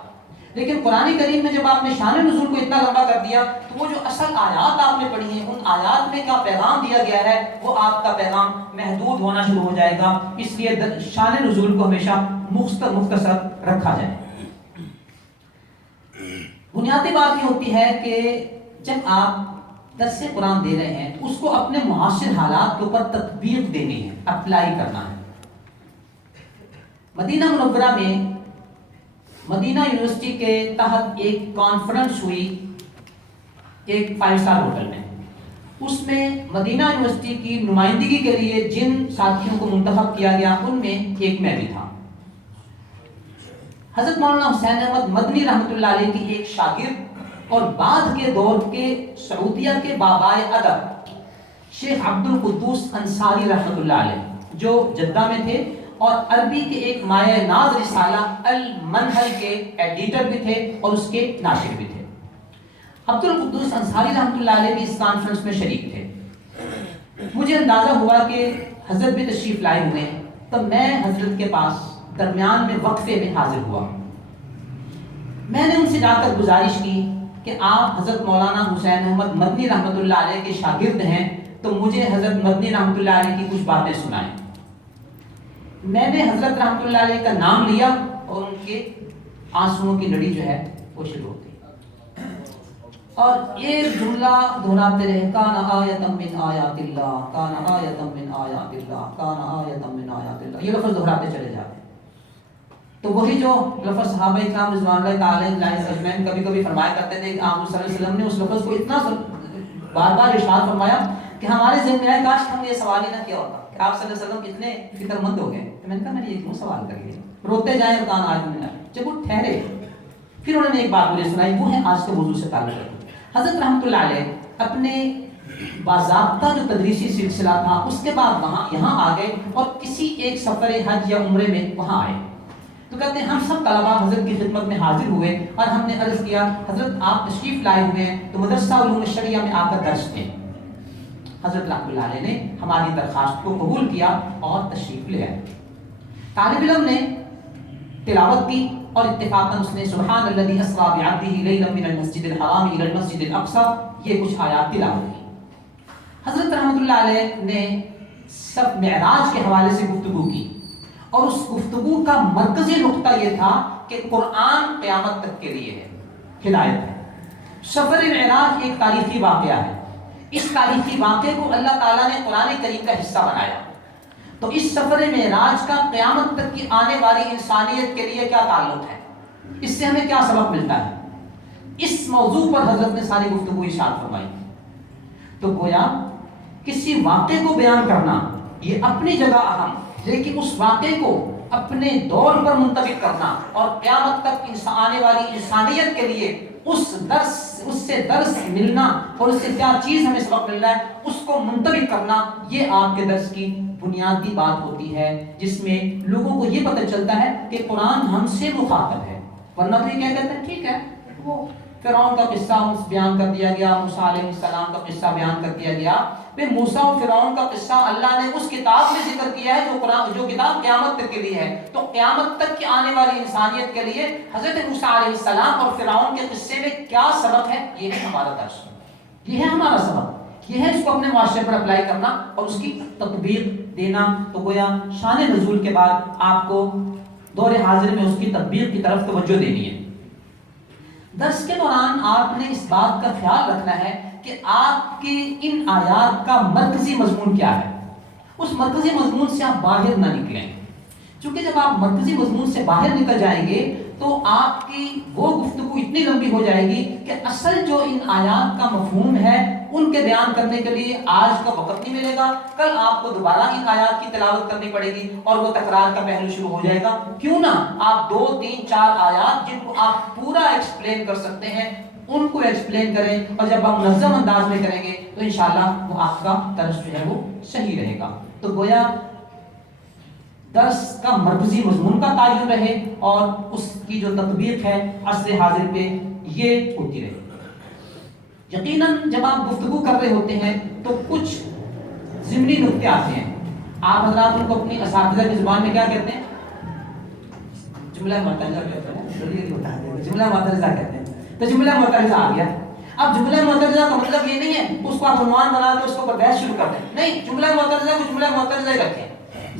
لیکن قرآن کریم میں جب آپ نے شان نزول کو اتنا لمبا کر دیا تو وہ جو اصل آیات آپ نے پڑھی ہیں، ان آیات میں کیا پیغام دیا گیا ہے وہ آپ کا پیغام محدود ہونا شروع ہو جائے گا۔ اس لیے شان نزول کو ہمیشہ مختصر رکھا جائے۔ بنیادی بات یہ ہوتی ہے کہ جب آپ درس قرآن دے رہے ہیں تو اس کو اپنے معاصر حالات کے اوپر تطبیق دینی ہے، اپلائی کرنا ہے۔ مدینہ منورہ میں مدینہ یونیورسٹی کے تحت ایک کانفرنس ہوئی ایک 5 اسٹار ہوٹل میں، اس میں مدینہ یونیورسٹی کی نمائندگی کے لیے جن ساتھیوں کو منتخب کیا گیا ان میں ایک میں بھی تھا۔ حضرت مولانا حسین احمد مدنی رحمۃ اللہ علیہ کی ایک شاگرد اور بعد کے دور کے سعودیہ کے بابائے ادب شیخ عبد القدوس انصاری رحمۃ اللہ علیہ جو جدہ میں تھے اور عربی کے ایک مایہ ناز رسالہ المنہل کے ایڈیٹر بھی تھے اور اس کے ناشر بھی تھے۔ عبد القدوس انصاری رحمۃ اللہ علیہ بھی اس کانفرنس میں شریک تھے۔ مجھے اندازہ ہوا کہ حضرت بھی تشریف لائے ہوئے ہیں، تو میں حضرت کے پاس درمیان میں وقفے میں حاضر ہوا۔ میں نے ان سے جا کر گزارش کی کہ آپ حضرت مولانا حسین احمد مدنی رحمۃ اللہ علیہ کے شاگرد ہیں تو مجھے حضرت مدنی رحمۃ اللہ علیہ کی کچھ باتیں سنائیں۔ میں نے حضرت رحمۃ اللہ علیہ کا نام لیا اور ان کے آنسوؤں کی لڑی جو ہے وہ شروع ہوتی۔ اور ایک جملہ دہراتے رہے، کان آیۃ من آیات اللہ، کان آیۃ من آیات اللہ، کان آیۃ من آیات اللہ، یہ لفظ دہراتے چلے جاتے ہیں۔ تو وہی جو لفظ صحابہ کرام رضوان اللہ تعالی علیہم اجمعین کبھی کبھی فرمایا کرتے تھے کہ آپ صلی اللہ علیہ وسلم نے اس لفظ کو اتنا بار بار ارشاد فرمایا کہ ہمارے ذہن میں آئے کاش ہم یہ سوال ہی نہ کیا ہوتا کہ آپ صلی اللہ علیہ وسلم اتنے فکر مند ہو گئے۔ تو میں نے کہا میں نے یہ کیوں سوال کر لیا، روتے جائیں کان آیۃ من، جب وہ ٹھہرے پھر انہوں نے ایک بات مجھے سنائی، وہ ہے آج کے موضوع سے تعلق رکھتی۔ حضرت رحمۃ اللہ علیہ اپنے باضابطہ جو تدریسی سلسلہ تھا اس کے بعد یہاں آ گئے اور کسی ایک سفر حج یا عمرے میں وہاں آئے، تو کہتے ہیں ہم سب طلباء حضرت کی خدمت میں حاضر ہوئے اور ہم نے عرض کیا حضرت آپ تشریف لائے ہوئے ہیں تو مدرسہ علوم الشریعہ میں آ کر درس دیں۔ حضرت رحمۃ اللہ علیہ نے ہماری درخواست کو قبول کیا اور تشریف لے آئے۔ طالب علم نے تلاوت کی اور اتفاقاً اس نے سبحان الذی اسری بعبدہ لیلا من المسجد الحرام الی المسجد الاقصی یہ کچھ آیات تلاوت کی۔ حضرت رحمۃ اللہ علیہ نے سب معراج کے حوالے سے گفتگو کی اور اس گفتگو کا مرکزی نقطہ یہ تھا کہ قرآن قیامت تک کے لیے ہے، ہدایت ہے۔ سفر معراج ایک تاریخی واقعہ ہے، اس تاریخی واقعے کو اللہ تعالیٰ نے قرآن کریم کا حصہ بنایا، تو اس سفر معراج کا قیامت تک کی آنے والی انسانیت کے لیے کیا تعلق ہے، اس سے ہمیں کیا سبق ملتا ہے، اس موضوع پر حضرت نے ساری گفتگو ارشاد فرمائی۔ تو گویا کسی واقعے کو بیان کرنا یہ اپنی جگہ اہم، لیکن اس واقعے کو اپنے دور پر منتقل کرنا اور قیامت تک آنے والی انسانیت کے لیے اس سے درس ملنا اور اس سے کیا چیز ہمیں سبق مل رہا ہے اس کو منتقل کرنا، یہ آپ کے درس کی بنیادی بات ہوتی ہے، جس میں لوگوں کو یہ پتہ چلتا ہے کہ قرآن ہم سے مخاطب ہے۔ ورنہ تو یہ کیا کہتے ہیں ٹھیک ہے وہ فرعون کا قصہ بیان کر دیا گیا، موسیٰ علیہ السلام کا قصہ بیان کر دیا گیا، پھر موسیٰ اور فرعون کا قصہ اللہ نے اس کتاب میں ذکر کیا ہے جو کتاب قیامت تک کے لیے ہے، تو قیامت تک کی آنے والی انسانیت کے لیے حضرت موسیٰ علیہ السلام اور فرعون کے قصے میں کیا سبق ہے، یہ ہے ہمارا درس، یہ ہے ہمارا سبق، یہ ہے اس کو اپنے معاشرے پر اپلائی کرنا اور اس کی تطبیق دینا۔ تو گویا شان نزول کے بعد آپ کو دور حاضر میں اس کی تطبیق کی طرف توجہ دینی ہے۔ درس کے دوران آپ نے اس بات کا خیال رکھنا ہے کہ آپ کی ان آیات کا مرکزی مضمون کیا ہے، اس مرکزی مضمون سے آپ باہر نہ نکلیں، چونکہ جب آپ مرکزی مضمون سے باہر نکل جائیں گے تو آپ کی وہ گفتگو اتنی لمبی ہو جائے گی کہ اصل جو ان آیات کا مفہوم ہے ان کے بیان کرنے کے لیے آج کا وقت نہیں ملے گا، کل آپ کو دوبارہ ان آیات کی تلاوت کرنی پڑے گی اور وہ تکرار کا پہلو شروع ہو جائے گا۔ کیوں نہ آپ 2 3 4 آیات جن کو آپ پورا ایکسپلین کر سکتے ہیں ان کو ایکسپلین کریں، اور جب آپ منظم انداز میں کریں گے تو انشاءاللہ وہ آپ کا درس جو ہے وہ صحیح رہے گا۔ تو گویا درس کا مرکزی مضمون کا تعین رہے اور اس کی جو تطبیق ہے عصر حاضر پہ یہ ہوتی رہے۔ یقیناً جب آپ گفتگو کر رہے ہوتے ہیں تو کچھ ضمنی نکتے آتے ہیں، آپ حضرات ان کو اپنی اساتذہ کی زبان میں کیا کہتے ہیں، جملہ معترضہ کہتے ہیں، جملہ معترضہ کہتے ہیں۔ تو جملہ معترضہ آ گیا، اب جملہ معترضہ کا مطلب یہ نہیں ہے اس کو آپ عنوان بنا کے اس کو بحث شروع کر دیں، نہیں، جملہ معترضہ کو جملہ معترضہ ہی رکھیں،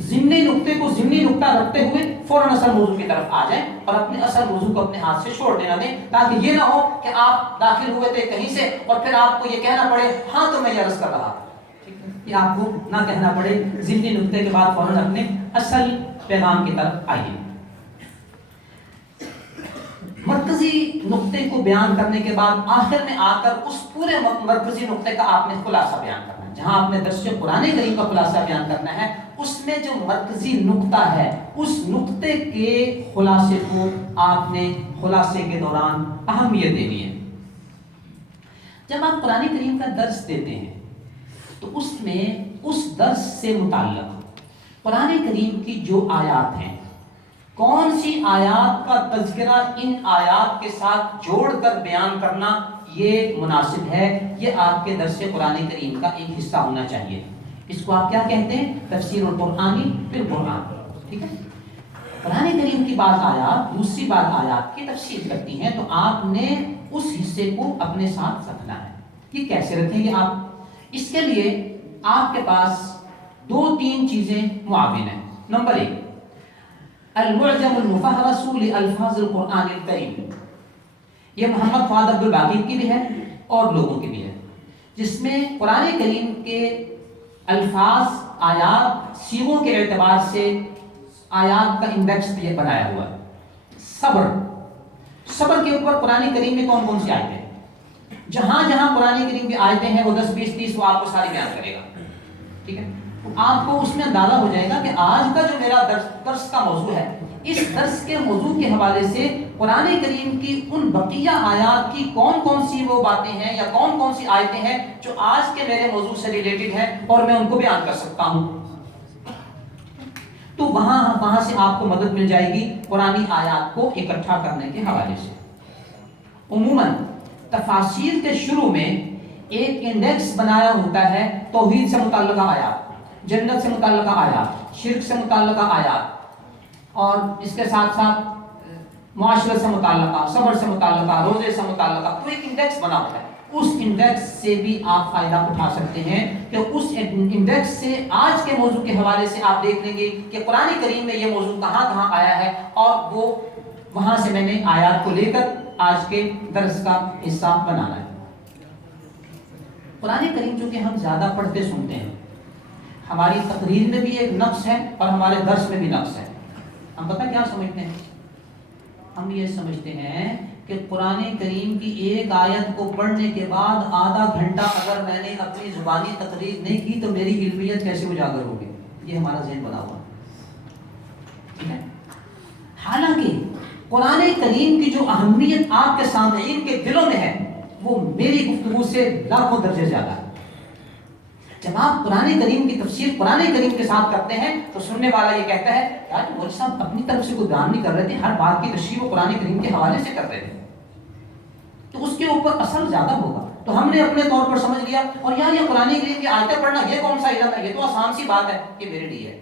ضمنی نقطے کو ضمنی نقطہ رکھتے ہوئے فوراً اصل موضوع کی طرف آ جائیں اور اپنے اصل موضوع کو اپنے ہاتھ سے چھوڑ دینا دیں، تاکہ یہ نہ ہو کہ آپ داخل ہوئے تھے کہیں سے اور پھر آپ کو یہ کہنا پڑے ہاں تو میں یہ عرض کر رہا تھا، یہ آپ کو نہ کہنا پڑے، ضمنی نقطے کے بعد فوراً اپنے اصل پیغام کی طرف آئیے۔ مرکزی نقطے کو بیان کرنے کے بعد آخر میں آ کر اس پورے مرکزی نقطے کا آپ نے خلاصہ بیان کرنا ہے، جہاں آپ نے درس قرآن کریم کا خلاصہ بیان کرنا ہے، اس میں جو مرکزی نقطہ ہے اس نقطے کے خلاصے کو آپ نے خلاصے کے دوران اہمیت دینی ہے۔ جب آپ قرآن کریم کا درس دیتے ہیں تو اس میں اس درس سے متعلق قرآن کریم کی جو آیات ہیں، کون سی آیات کا تذکرہ ان آیات کے ساتھ جوڑ کر بیان کرنا یہ مناسب ہے، یہ آپ کے درس قرآن کریم کا ایک حصہ ہونا چاہیے۔ اس کو آپ کیا کہتے ہیں، تفسیر القرآنی بالقرآن، ٹھیک ہے۔ قرآن کریم کی بعض آیات دوسری بعض آیات کی تفسیر کرتی ہیں، تو آپ نے اس حصے کو اپنے ساتھ رکھنا ہے۔ یہ کیسے رکھیں گے آپ؟ اس کے لیے آپ کے پاس 2 3 چیزیں معاون ہیں۔ نمبر 1 المعجم المفہرس لالفاظ القرآن الکریم، یہ محمد فؤاد عبد الباقی کی بھی ہے اور لوگوں کی بھی ہے، جس میں قرآن کریم کے الفاظ، آیات، صیغوں کے اعتبار سے آیات کا انڈیکس بھی بنایا ہوا ہے۔ صبر کے اوپر قرآن کریم میں کون کون سی آیتیں ہیں، جہاں جہاں قرآن کریم کی آیتیں ہیں وہ 10 20 30 وہ آپ کو ساری بیان کرے گا، ٹھیک ہے؟ تو آپ کو اس میں اندازہ ہو جائے گا کہ آج کا جو میرا درس کا موضوع ہے، اس درس کے موضوع کے حوالے سے قرآن کریم کی ان بقیہ آیات کی کون کون سی وہ باتیں ہیں یا کون کون سی آیتیں ہیں جو آج کے میرے موضوع سے ریلیٹڈ ہیں اور میں ان کو بیان کر سکتا ہوں۔ تو وہاں سے آپ کو مدد مل جائے گی قرآنی آیات کو اکٹھا کرنے کے حوالے سے۔ عموماً تفاسیر کے شروع میں ایک انڈیکس بنایا ہوتا ہے توحید سے متعلقہ آیات، جنت سے متعلقہ آیات، شرک سے متعلقہ آیات، اور اس کے ساتھ ساتھ معاشرت سے متعلقہ، صبر سے متعلقہ، روزے سے متعلقہ، تو ایک انڈیکس بنا ہوتا ہے۔ اس انڈیکس سے بھی آپ فائدہ اٹھا سکتے ہیں کہ اس انڈیکس سے آج کے موضوع کے حوالے سے آپ دیکھ لیں گے کہ قرآن کریم میں یہ موضوع کہاں کہاں آیا ہے، اور وہ وہاں سے میں نے آیات کو لے کر آج کے درس کا حصہ بنانا ہے۔ قرآن کریم چونکہ ہم زیادہ پڑھتے سنتے ہیں، ہماری تقریر میں بھی ایک نقص ہے اور ہمارے درس میں بھی نقص ہے۔ ہم پتہ کیا سمجھتے ہیں؟ ہم یہ سمجھتے ہیں کہ قرآن کریم کی ایک آیت کو پڑھنے کے بعد آدھا گھنٹہ اگر میں نے اپنی زبانی تقریر نہیں کی تو میری علمیت کیسے اجاگر ہوگی، یہ ہمارا ذہن بنا ہوا ہے۔ حالانکہ قرآن کریم کی جو اہمیت آپ کے سامعین کے دلوں میں ہے وہ میری گفتگو سے لاکھوں درجے زیادہ ہے۔ جب آپ قرآن کریم کی تفسیر قرآن کریم کے ساتھ کرتے ہیں تو سننے والا یہ کہتا ہے یار مولوی صاحب اپنی طرف سے کوئی بیان نہیں کر رہے تھے، ہر بات کی تشریح وہ قرآن کریم کے حوالے سے کر رہے تھے، تو اس کے اوپر اثر زیادہ ہوگا۔ تو ہم نے اپنے طور پر سمجھ لیا اور یار یہ قرآن کریم کی آیتیں پڑھنا یہ کون سا علم ہے، یہ تو آسان سی بات ہے، یہ میرے لیے ہے۔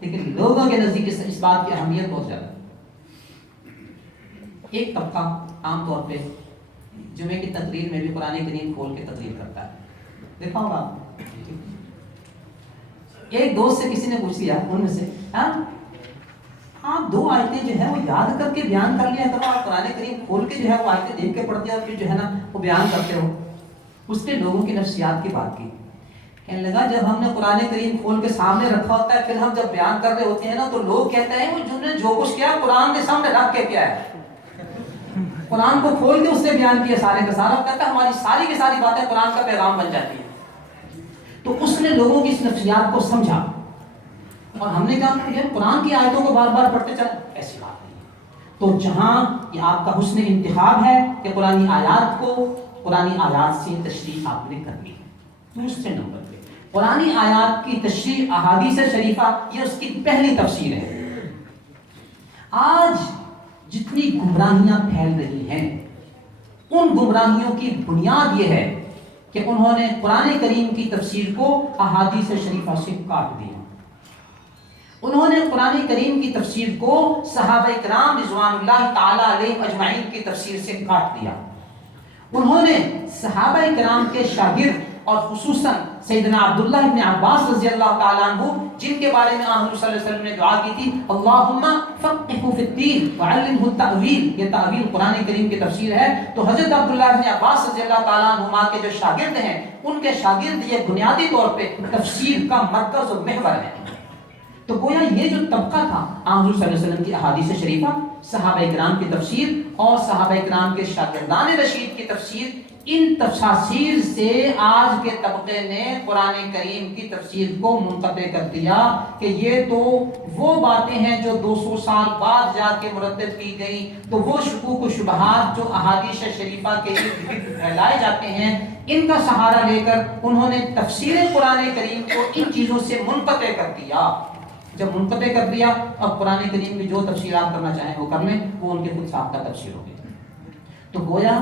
لیکن لوگوں کے نزدیک اس بات کی اہمیت بہت زیادہ ہے۔ ایک طبقہ عام طور پہ جمعے کی تقریر میں بھی قرآن کریم کھول کے تقریر کرتا ہے، دیکھا ہوگا آپ۔ ایک دوست سے کسی نے پوچھ لیا ان میں سے، آپ 2 آیتیں جو ہے وہ یاد کر کے بیان کر لیا کرو، آپ قرآن کریم کھول کے جو ہے وہ آیتیں دیکھ کے پڑھتے ہو اور پھر جو ہے نا وہ بیان کرتے ہو۔ اس نے لوگوں کی نفسیات کی بات کی، کہنے لگا جب ہم نے قرآن کریم کھول کے سامنے رکھا ہوتا ہے پھر ہم جب بیان کر رہے ہوتے ہیں نا تو لوگ کہتے ہیں وہ جنہوں نے جو کچھ کیا قرآن کے سامنے رکھ کے کیا ہے، قرآن کو کھول کے اس نے بیان کیا سارے کا سارا، کہتا ہے ہماری ساری کی ساری باتیں قرآن کا پیغام بن جاتی ہیں۔ تو اس نے لوگوں کی اس نفسیات کو سمجھا اور ہم نے کہا کہ قرآن کی آیتوں کو بار بار پڑھتے چلیں، ایسی بات نہیں۔ تو جہاں یہ آپ کا حسن انتخاب ہے کہ قرآن آیات کو قرآن آیات سے تشریح آپ نے کرنی ہے۔ دوسرے نمبر پہ قرآن آیات کی تشریح احادیث شریفہ یہ اس کی پہلی تفسیر ہے۔ آج جتنی گمراہیاں پھیل رہی ہیں ان گمراہیوں کی بنیاد یہ ہے کہ انہوں نے قرآن کریم کی تفسیر کو احادیث شریفہ سے کاٹ دیا، انہوں نے قرآن کریم کی تفسیر کو صحابہ کرام رضوان اللہ تعالی علیہم اجمعین کی تفسیر سے کاٹ دیا، انہوں نے صحابہ کرام کے شاگرد اور خصوصاً سیدنا عبداللہ ابن عباس رضی اللہ تعالیٰ عنہ جن کے بارے میں حضور صلی اللہ علیہ وسلم نے دعا کی تھی اللہم فقہہ فی الدین وعلمہ التأویل، یہ تأویل قرآن کریم کی تفسیر ہے۔ تو حضرت عبداللہ ابن عباس رضی اللہ تعالیٰ عنہما کے جو شاگرد ہیں ان کے شاگرد یہ بنیادی طور پہ تفسیر کا مرکز و محور ہے۔ تو گویا یہ جو طبقہ تھا حضور صلی اللہ علیہ وسلم کی احادیث شریفہ، صحابہ کرام کی تفسیر اور صحابہ کرام کے شاگردان رشید کی تفسیر، ان تفاسیر سے آج کے طبقے نے قرآن کریم کی تفسیر کو منقطع کر دیا کہ یہ تو وہ باتیں ہیں جو 200 سال بعد جا کے مرتب کی گئی، تو وہ شکوک و شبہات جو احادیث شریفہ کے ارد گرد پھیلائے جاتے ہیں ان کا سہارا لے کر انہوں نے تفسیر قرآن کریم کو ان چیزوں سے منقطع کر دیا۔ جب منقطع کر دیا اب قرآن کریم کی جو تفسیر آپ کرنا چاہیں وہ کر لیں، وہ ان کے خود ساختہ تفسیر ہوگی۔ تو گویا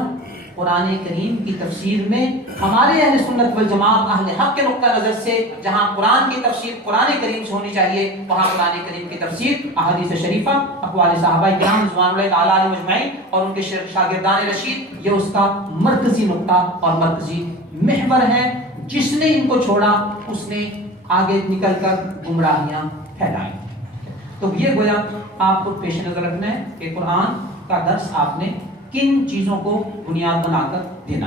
قرآن کریم کی تفسیر میں ہمارے اہل سنت والجماعت اہل حق کے نقطہ نظر سے جہاں قرآن کی تفسیر قرآن کریم سے ہونی چاہیے وہاں قرآن کریم کی تفسیر احادیث شریفہ، اقوال صحابہ کرام رضوان اللہ تعالیٰ علیہم اجمعین اور ان کے شاگردان رشید، یہ اس کا مرکزی نقطہ اور مرکزی محور ہے۔ جس نے ان کو چھوڑا اس نے آگے نکل کر گمراہیاں پھیلائیں۔ تو یہ گویا آپ کو پیش نظر رکھنا ہے کہ قرآن کا درس آپ نے کن چیزوں کو بنیاد بنا کر دینا۔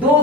2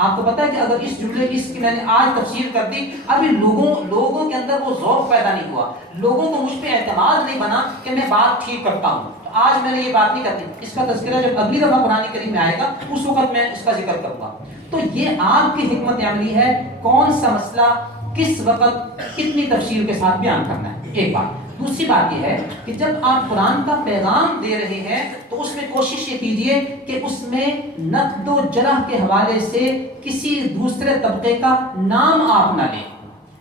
آپ کو پتا ہے کہ اگر اس جملے کی میں نے آج تفسیر کر دی، ابھی لوگوں کے اندر وہ ذوق پیدا نہیں ہوا، لوگوں کو مجھ پہ اعتماد نہیں بنا کہ میں بات ٹھیک کرتا ہوں، تو آج میں نے یہ بات نہیں کرتی، اس کا تذکرہ جب اگلی دفعہ قرآن کریم میں آئے گا اس وقت میں اس کا ذکر کروں گا۔ تو یہ آپ کی حکمت عملی ہے، کون سا مسئلہ کس وقت کتنی تفصیل کے ساتھ بیان کرنا ہے، ایک بات۔ دوسری بات یہ ہے کہ جب آپ قرآن کا پیغام دے رہے ہیں تو اس میں کوشش یہ کیجئے کہ اس میں نقد و جرح کے حوالے سے کسی دوسرے طبقے کا نام آپ نہ لیں۔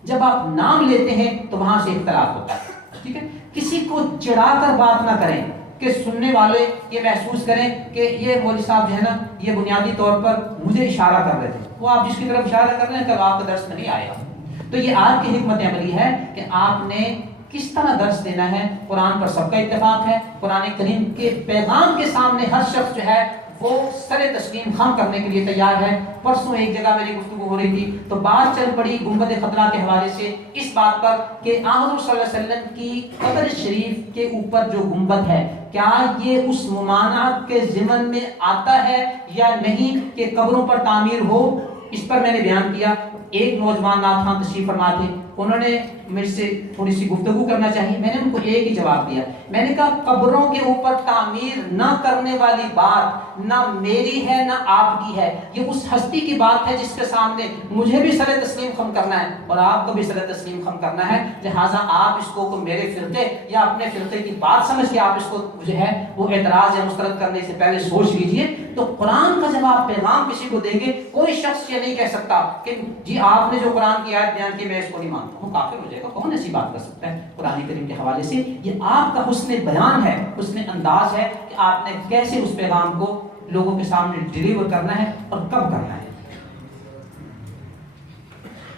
جب آپ نام لیتے ہیں تو وہاں سے اختلاف ہوتا ہے، ٹھیک ہے؟ کسی کو چڑھا کر بات نہ کریں کہ سننے والے یہ محسوس کریں کہ یہ مولوی صاحب جو ہے نا یہ بنیادی طور پر مجھے اشارہ کر رہے تھے، وہ آپ جس کی طرف اشارہ کر رہے ہیں کل آپ کا درس میں نہیں آئے گا۔ تو یہ آپ کی حکمت عملی ہے کہ آپ نے کس طرح درس دینا ہے۔ قرآن پر سب کا اتفاق ہے، قرآن کریم کے پیغام کے سامنے ہر شخص جو ہے وہ سر تسلیم خم کرنے کے لیے تیار ہے۔ پرسوں ایک جگہ میری گفتگو ہو رہی تھی تو بات چل پڑی گنبد خطرہ کے حوالے سے اس بات پر کہ حضور صلی اللہ علیہ وسلم کی قبر شریف کے اوپر جو گنبد ہے کیا یہ اس ممانعت کے ضمن میں آتا ہے یا نہیں کہ قبروں پر تعمیر ہو، اس پر میں نے بیان کیا۔ ایک نوجوان ناتھاں تشریف فرما تھے، انہوں نے مجھ سے تھوڑی سی گفتگو کرنا چاہیے، میں نے ان کو ایک ہی جواب دیا، میں نے کہا قبروں کے اوپر تعمیر نہ کرنے والی بات نہ میری ہے نہ آپ کی ہے، یہ اس ہستی کی بات ہے جس کے سامنے مجھے بھی سر تسلیم خم کرنا ہے اور آپ کو بھی سر تسلیم خم کرنا ہے، لہٰذا آپ اس کو میرے فرقے یا اپنے فرقے کی بات سمجھ کے آپ اس کو جو ہے وہ اعتراض یا مسترد کرنے سے پہلے سوچ لیجئے۔ تو قرآن کا جب آپ پیغام کسی کو دیں گے کوئی شخص یہ نہیں کہہ سکتا کہ جی آپ نے جو قرآن کی آیت بیان کی میں اس کو نہیں مانتا ہوں، کافر ہو جائے گا، کون ایسی بات کر سکتا ہے قرآن کریم کے حوالے سے۔ یہ آپ کا حسن بیان ہے، حسن انداز ہے کہ آپ نے کیسے اس پیغام کو لوگوں کے سامنے ڈیلیور کرنا ہے اور کب کرنا ہے۔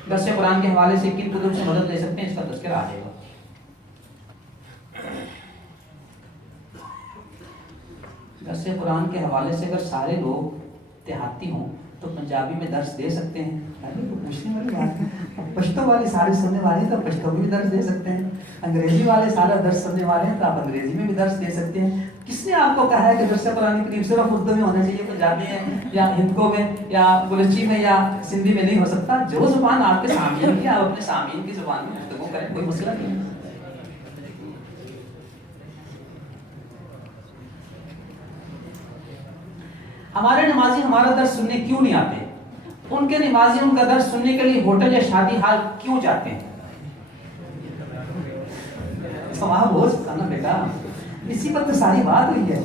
درس قرآن کے حوالے سے کن کتب سے مدد لے سکتے ہیں اس کا تذکرہ آ جائے گا۔ درس قرآن کے حوالے سے اگر سارے لوگ دیہاتی ہوں تو پنجابی میں درس دے سکتے ہیں، پوچھنے والی بات ہے۔ پشتو والے سارے سننے والے تو پشتو میں بھی درس دے سکتے ہیں، انگریزی والے سارا درس سننے والے ہیں تو آپ انگریزی میں بھی درس دے سکتے ہیں۔ کس نے آپ کو کہا ہے کہ درس قرآن کریم صرف اردو میں ہونا چاہیے، پنجابی میں یا ہندکو میں یا بلوچی میں یا سندھی میں نہیں ہو سکتا؟ جو زبان آپ کے سامعین کی آپ اپنے سامعین کی زبان میں گفتگو کریں، کوئی مسئلہ نہیں ہے۔ ہمارے نمازی ہمارا درس سننے کیوں نہیں آتے؟ ان کے نمازی ان کا درس سننے کے لیے ہوٹل یا شادی ہال کیوں جاتے ہیں؟ سوال ہو سکتا نا بیٹا، اسی پر تو ساری بات ہوئی ہے،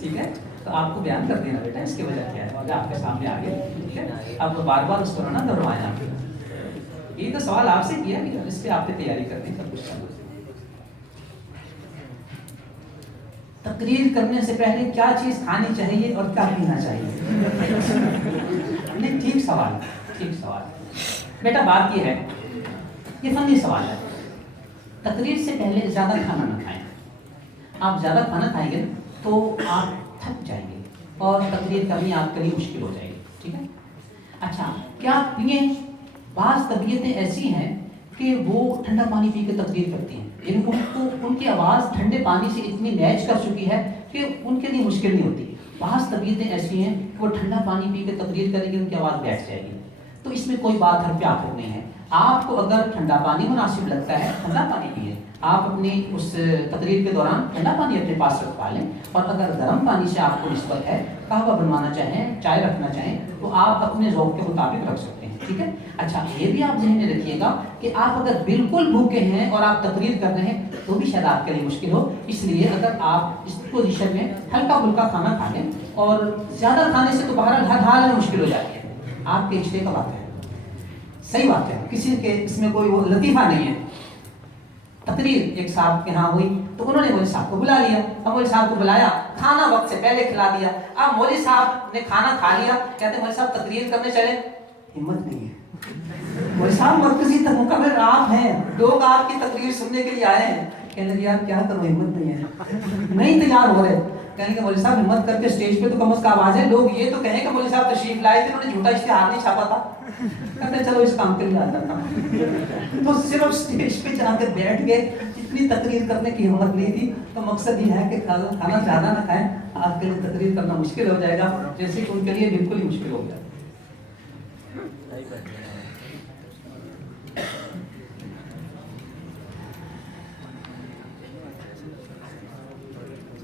ٹھیک ہے؟ تو آپ کو بیان کر دینا بیٹا اس کی وجہ کیا ہے، اگر آپ کے سامنے آ گیا، ٹھیک ہے؟ آپ کو بار بار اس کو نہ دہرائیں، آپ یہ تو سوال آپ سے کیا کہ اس پہ آپ نے تیاری کرنی سب کچھ کرنا۔ تقریر کرنے سے پہلے کیا چیز کھانی چاہیے اور کیا پینا چاہیے؟ نہیں، ٹھیک سوال ہے، ٹھیک سوال ہے بیٹا۔ بات یہ ہے، یہ فنی سوال ہے، تقریر سے پہلے زیادہ کھانا نہ کھائیں۔ آپ زیادہ کھانا کھائیں گے تو آپ تھک جائیں گے اور تقریر کرنی آپ کے لیے مشکل ہو جائے گی، ٹھیک ہے؟ اچھا، کیا پئیں؟ بعض طبیعتیں ایسی ہیں کہ وہ ٹھنڈا پانی پی کے تقریر کرتی ہیں، یعنی ان کی آواز ٹھنڈے پانی سے اتنی میچ کر چکی ہے کہ ان کے لیے مشکل نہیں ہوتی۔ بعض طبیعتیں ایسی ہیں کہ وہ ٹھنڈا پانی پی کے تقریر کریں گے، ان کی آواز بیٹھ جائے گی، تو اس میں کوئی بات حرف آخر نہیں ہے۔ آپ کو اگر ٹھنڈا پانی مناسب لگتا ہے ٹھنڈا پانی پیئے، آپ اپنی اس تقریر کے دوران ٹھنڈا پانی اپنے پاس رکھوا لیں، اور اگر گرم پانی سے آپ کو نسبت ہے، قہوہ بنوانا چاہیں، چائے رکھنا چاہیں تو آپ اپنے ذوق کے مطابق رکھ سکتے ہیں، ٹھیک ہے؟ اچھا، یہ بھی آپ ذہن میں رکھیے گا کہ آپ اگر بالکل بھوکے ہیں اور آپ تقریر کر رہے ہیں تو بھی شاید آپ کے لیے مشکل ہو، اس لیے اگر آپ اس پوزیشن میں ہلکا پھلکا کھانا کھا لیں، اور زیادہ کھانے سے تو بہرحال ہر حال میں مشکل ہو جاتی ہے، آپ کے اجتے کا بات ہے، صحیح بات ہے، کسی کے اس میں کوئی وہ لطیفہ نہیں ہے۔ تقریر ایک صاحب کے ہاں ہوئی تو انہوں نے مولوی صاحب کو بلا لیا، اب مولوی صاحب کو بلایا، کھانا وقت سے پہلے کھلا دیا، اب مولوی صاحب نے کھانا کھا لیا، کہتے ہیں مولوی صاحب تقریر کرنے چلے، ہمت نہیں ہے۔ مولوی صاحب مرکزی مقرر آپ ہیں، لوگ آپ کی تقریر سننے کے لیے آئے ہیں، کہنے لگے یار کیا کروں، ہمت نہیں ہے، نہیں تیار ہو رہے، کہیں کہ مولوی صاحب ہمت کر کے اسٹیج پہ تو کم از کم آ جائیں، لوگ یہ تو کہیں کہ مولوی صاحب تشریف لائے تھے، انہوں نے جھوٹا اشتہار نہیں چھاپا تھا، کہتے ہیں چلو اس کام کے لیے آ جاتا ہوں، تو صرف اسٹیج پہ جا کے بیٹھ گئے، اتنی تقریر کرنے کی ہمت نہیں تھی۔ تو مقصد یہ ہے کہ کھانا زیادہ نہ کھائیں، آپ کے لیے تقریر کرنا مشکل ہو جائے گا، جیسے کہ ان کے لیے بالکل ہی مشکل ہو گیا۔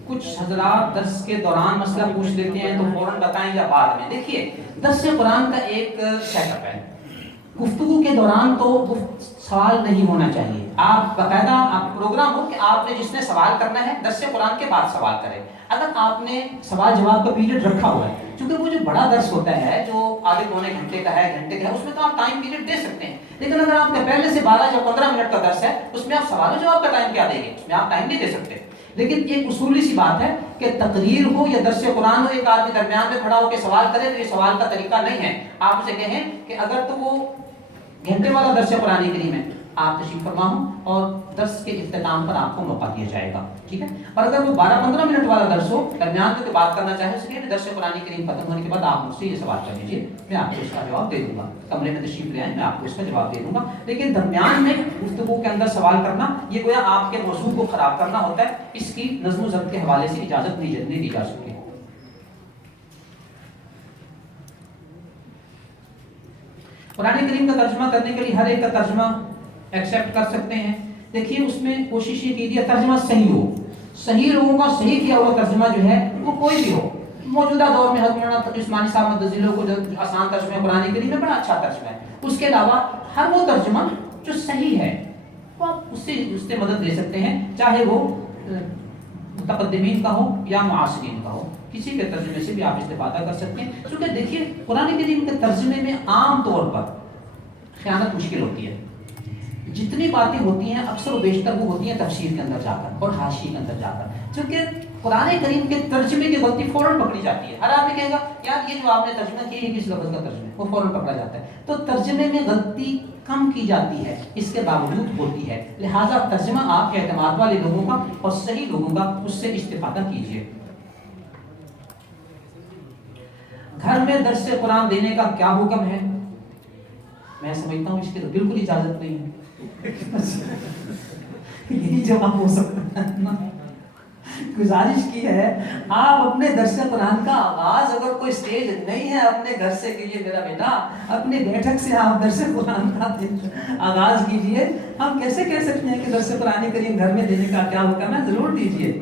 کچھ حضرات درس کے دوران مسئلہ پوچھ لیتے ہیں تو فوراً بتائیں یا بعد میں. دیکھیے درس قرآن کا ایک سیٹ اپ ہے. گفتگو کے دوران تو سوال نہیں ہونا چاہیے. آپ باقاعدہ آپ پروگرام ہو کہ آپ نے جس نے سوال کرنا ہے درس قرآن کے بعد سوال کرے. اگر آپ نے سوال جواب کا پیریڈ رکھا ہوا ہے, کیونکہ وہ جو بڑا درس ہوتا ہے جو آدھے پونے گھنٹے کا ہے, گھنٹے کا ہے, اس میں تو آپ ٹائم پیریڈ دے سکتے ہیں. لیکن اگر آپ کا پہلے سے 12 یا 15 منٹ کا درس ہے اس میں آپ سوال و جواب کا ٹائم کیا دیں گے؟ اس میں آپ ٹائم نہیں دے سکتے. لیکن ایک اصولی سی بات ہے کہ تقریر ہو یا درس قرآن ہو, ایک آدمی درمیان میں کھڑا ہو کے سوال کرے تو یہ سوال کا طریقہ نہیں ہے. آپ اسے کہیں کہ اگر تو وہ گھنٹے والا درس قرآن کریم ہے آپ تشریف فرما ہوں اور درس کے اختتام پر آپ کو موقع دیا جائے گا, ٹھیک ہے. اور اگر وہ 12-15 منٹ والا درس ہو, درمیان میں تو بات کرنا چاہے اس لیے درس قرآن کریم ختم ہونے کے بعد آپ مجھ سے یہ سوال کر لیجیے, میں آپ کو اس کا جواب دے دوں گا. کمرے میں تشریف لے آئیں, میں آپ کو اس کا جواب دے دوں گا. لیکن درمیان میں گفتگو کے اندر سوال کرنا یہ گویا آپ کے موضوع کو خراب کرنا ہوتا ہے. اس کی نظم و ضبط کے حوالے سے اجازت نہیں دی جا سکتی. قرآن کریم کا ترجمہ کرنے کے لیے ہر ایک کا ترجمہ ایکسیپٹ کر سکتے ہیں. دیکھیے اس میں کوشش یہ کیجیے ترجمہ صحیح ہو. صحیح لوگوں کا صحیح کیا ہوا ترجمہ جو ہے وہ کوئی بھی ہو. موجودہ دور میں حضرت مولانا عثمانی صاحب مدظلہ کو جو آسان ترجمہ قرآن کریم میں بڑا اچھا ترجمہ ہے. اس کے علاوہ ہر وہ ترجمہ جو صحیح ہے وہ آپ اس سے مدد لے سکتے ہیں, چاہے وہ متقدمین کا ہو یا معاصرین کا ہو. کسی کے ترجمے سے بھی آپ استفادہ کر سکتے ہیں. کیونکہ دیکھیے قرآن کریم کے ترجمے میں عام طور پر خیانت مشکل ہوتی ہے. جتنی باتیں ہوتی ہیں اکثر و بیشتر وہ ہوتی ہیں تفسیر کے اندر جا کر اور حاشیے کے اندر جا کر. چونکہ قرآن کریم کے ترجمے کی غلطی فوراً پکڑی جاتی ہے. ہر آدمی کہے گا یار یہ جو آپ نے ترجمہ کیا ہے کس لفظ کا ترجمہ ہے, وہ فوراً پکڑا جاتا ہے. تو ترجمے میں غلطی کم کی جاتی ہے, اس کے باوجود ہوتی ہے. لہٰذا ترجمہ آپ کے اعتماد والے لوگوں کا اور صحیح لوگوں کا اس سے استفادہ کیجیے. گھر میں درس قرآن دینے کا کیا حکم ہے؟ میں سمجھتا ہوں اس کی تو بالکل اجازت نہیں ہے. یہی جواب ہو سکتا ہے. گزارش کی ہے آپ اپنے درس قرآن کا آغاز اگر کوئی سٹیج نہیں ہے اپنے گھر سے کیجیے میرا بیٹا, اپنے بیٹھک سے آپ درس قرآن کا آغاز کیجیے. ہم کیسے کہہ سکتے ہیں کہ درس قرآن کریم گھر میں دینے کا کیا حکم ہے؟ ضرور دیجیے.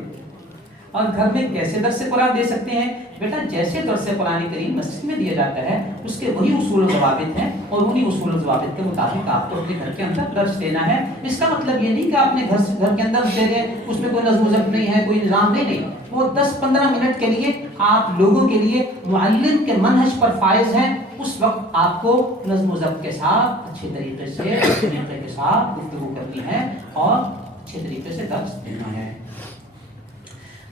اور گھر میں کیسے درس قرآن دے سکتے ہیں؟ بیٹا جیسے درس قرآن کریم مسجد میں دیا جاتا ہے اس کے وہی اصول و ضوابط ہیں اور انہی اصول و ضوابط کے مطابق آپ کو اپنے گھر کے اندر درس دینا ہے. اس کا مطلب یہ نہیں کہ آپ نے گھر کے اندر دے دیں, اس میں کوئی نظم و ضبط نہیں ہے, کوئی نظام نہیں. وہ 10-15 منٹ کے لیے آپ لوگوں کے لیے معلم کے منہج پر فائز ہیں. اس وقت آپ کو نظم و ضبط کے ساتھ اچھے طریقے سے کے ساتھ گفتگو کرنی ہے اور اچھے طریقے سے درس دینا ہے.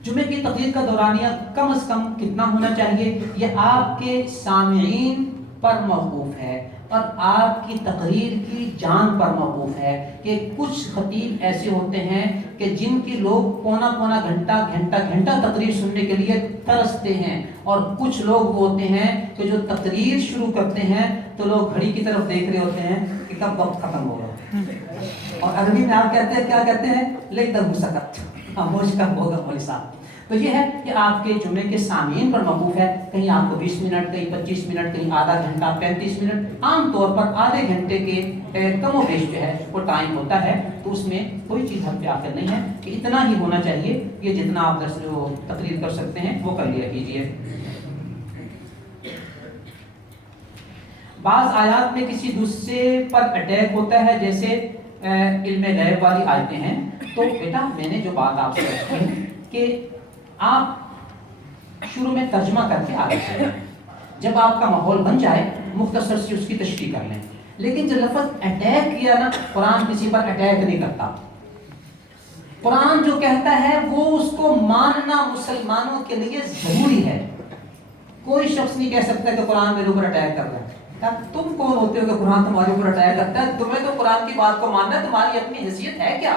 جمعے کی تقریر کا دورانیہ کم از کم کتنا ہونا چاہیے؟ یہ آپ کے سامعین پر موقوف ہے اور آپ کی تقریر کی جان پر موقوف ہے. کہ کچھ خطیب ایسے ہوتے ہیں کہ جن کی لوگ پونا گھنٹہ تقریر سننے کے لیے ترستے ہیں, اور کچھ لوگ ہوتے ہیں کہ جو تقریر شروع کرتے ہیں تو لوگ گھڑی کی طرف دیکھ رہے ہوتے ہیں کہ کب وقت ختم ہوگا. اور عربی میں آپ کہتے ہیں کیا کہتے ہیں؟ لیکن سکت, خاموش کب ہوگا مولوی صاحب. تو یہ ہے کہ آپ کے جمعے کے سامعین پر موقوف ہے. کہیں آپ کو 20 منٹ, کہیں 25 منٹ, کہیں آدھا گھنٹہ, 35 منٹ, عام طور پر آدھے گھنٹے کے کم و بیش جو ہے وہ ٹائم ہوتا ہے. تو اس میں کوئی چیز حد پہ آخر نہیں ہے کہ اتنا ہی ہونا چاہیے. یہ جتنا آپ جو تقریر کر سکتے ہیں وہ کر لیا کیجیے. بعض آیات میں کسی دوسرے پر اٹیک ہوتا ہے جیسے علم غیب والی آیتیں ہیں. تو بیٹا میں نے جو بات آپ سے کی کہ آپ شروع میں ترجمہ کر کے آگے چلیں, جب آپ کا ماحول بن جائے مختصر سی اس کی تشریح کر لیں. لیکن جو لفظ اٹیک کیا نا, قرآن کسی پر اٹیک نہیں کرتا. قرآن جو کہتا ہے وہ اس کو ماننا مسلمانوں کے لیے ضروری ہے. کوئی شخص نہیں کہہ سکتا کہ قرآن میرے اوپر اٹیک کر رہا ہے. تم کون ہوتے ہو کہ قرآن تمہارے اوپر اٹیک کرتا ہے؟ تمہیں تو قرآن کی بات کو ماننا ہے. تمہاری اپنی حیثیت ہے کیا؟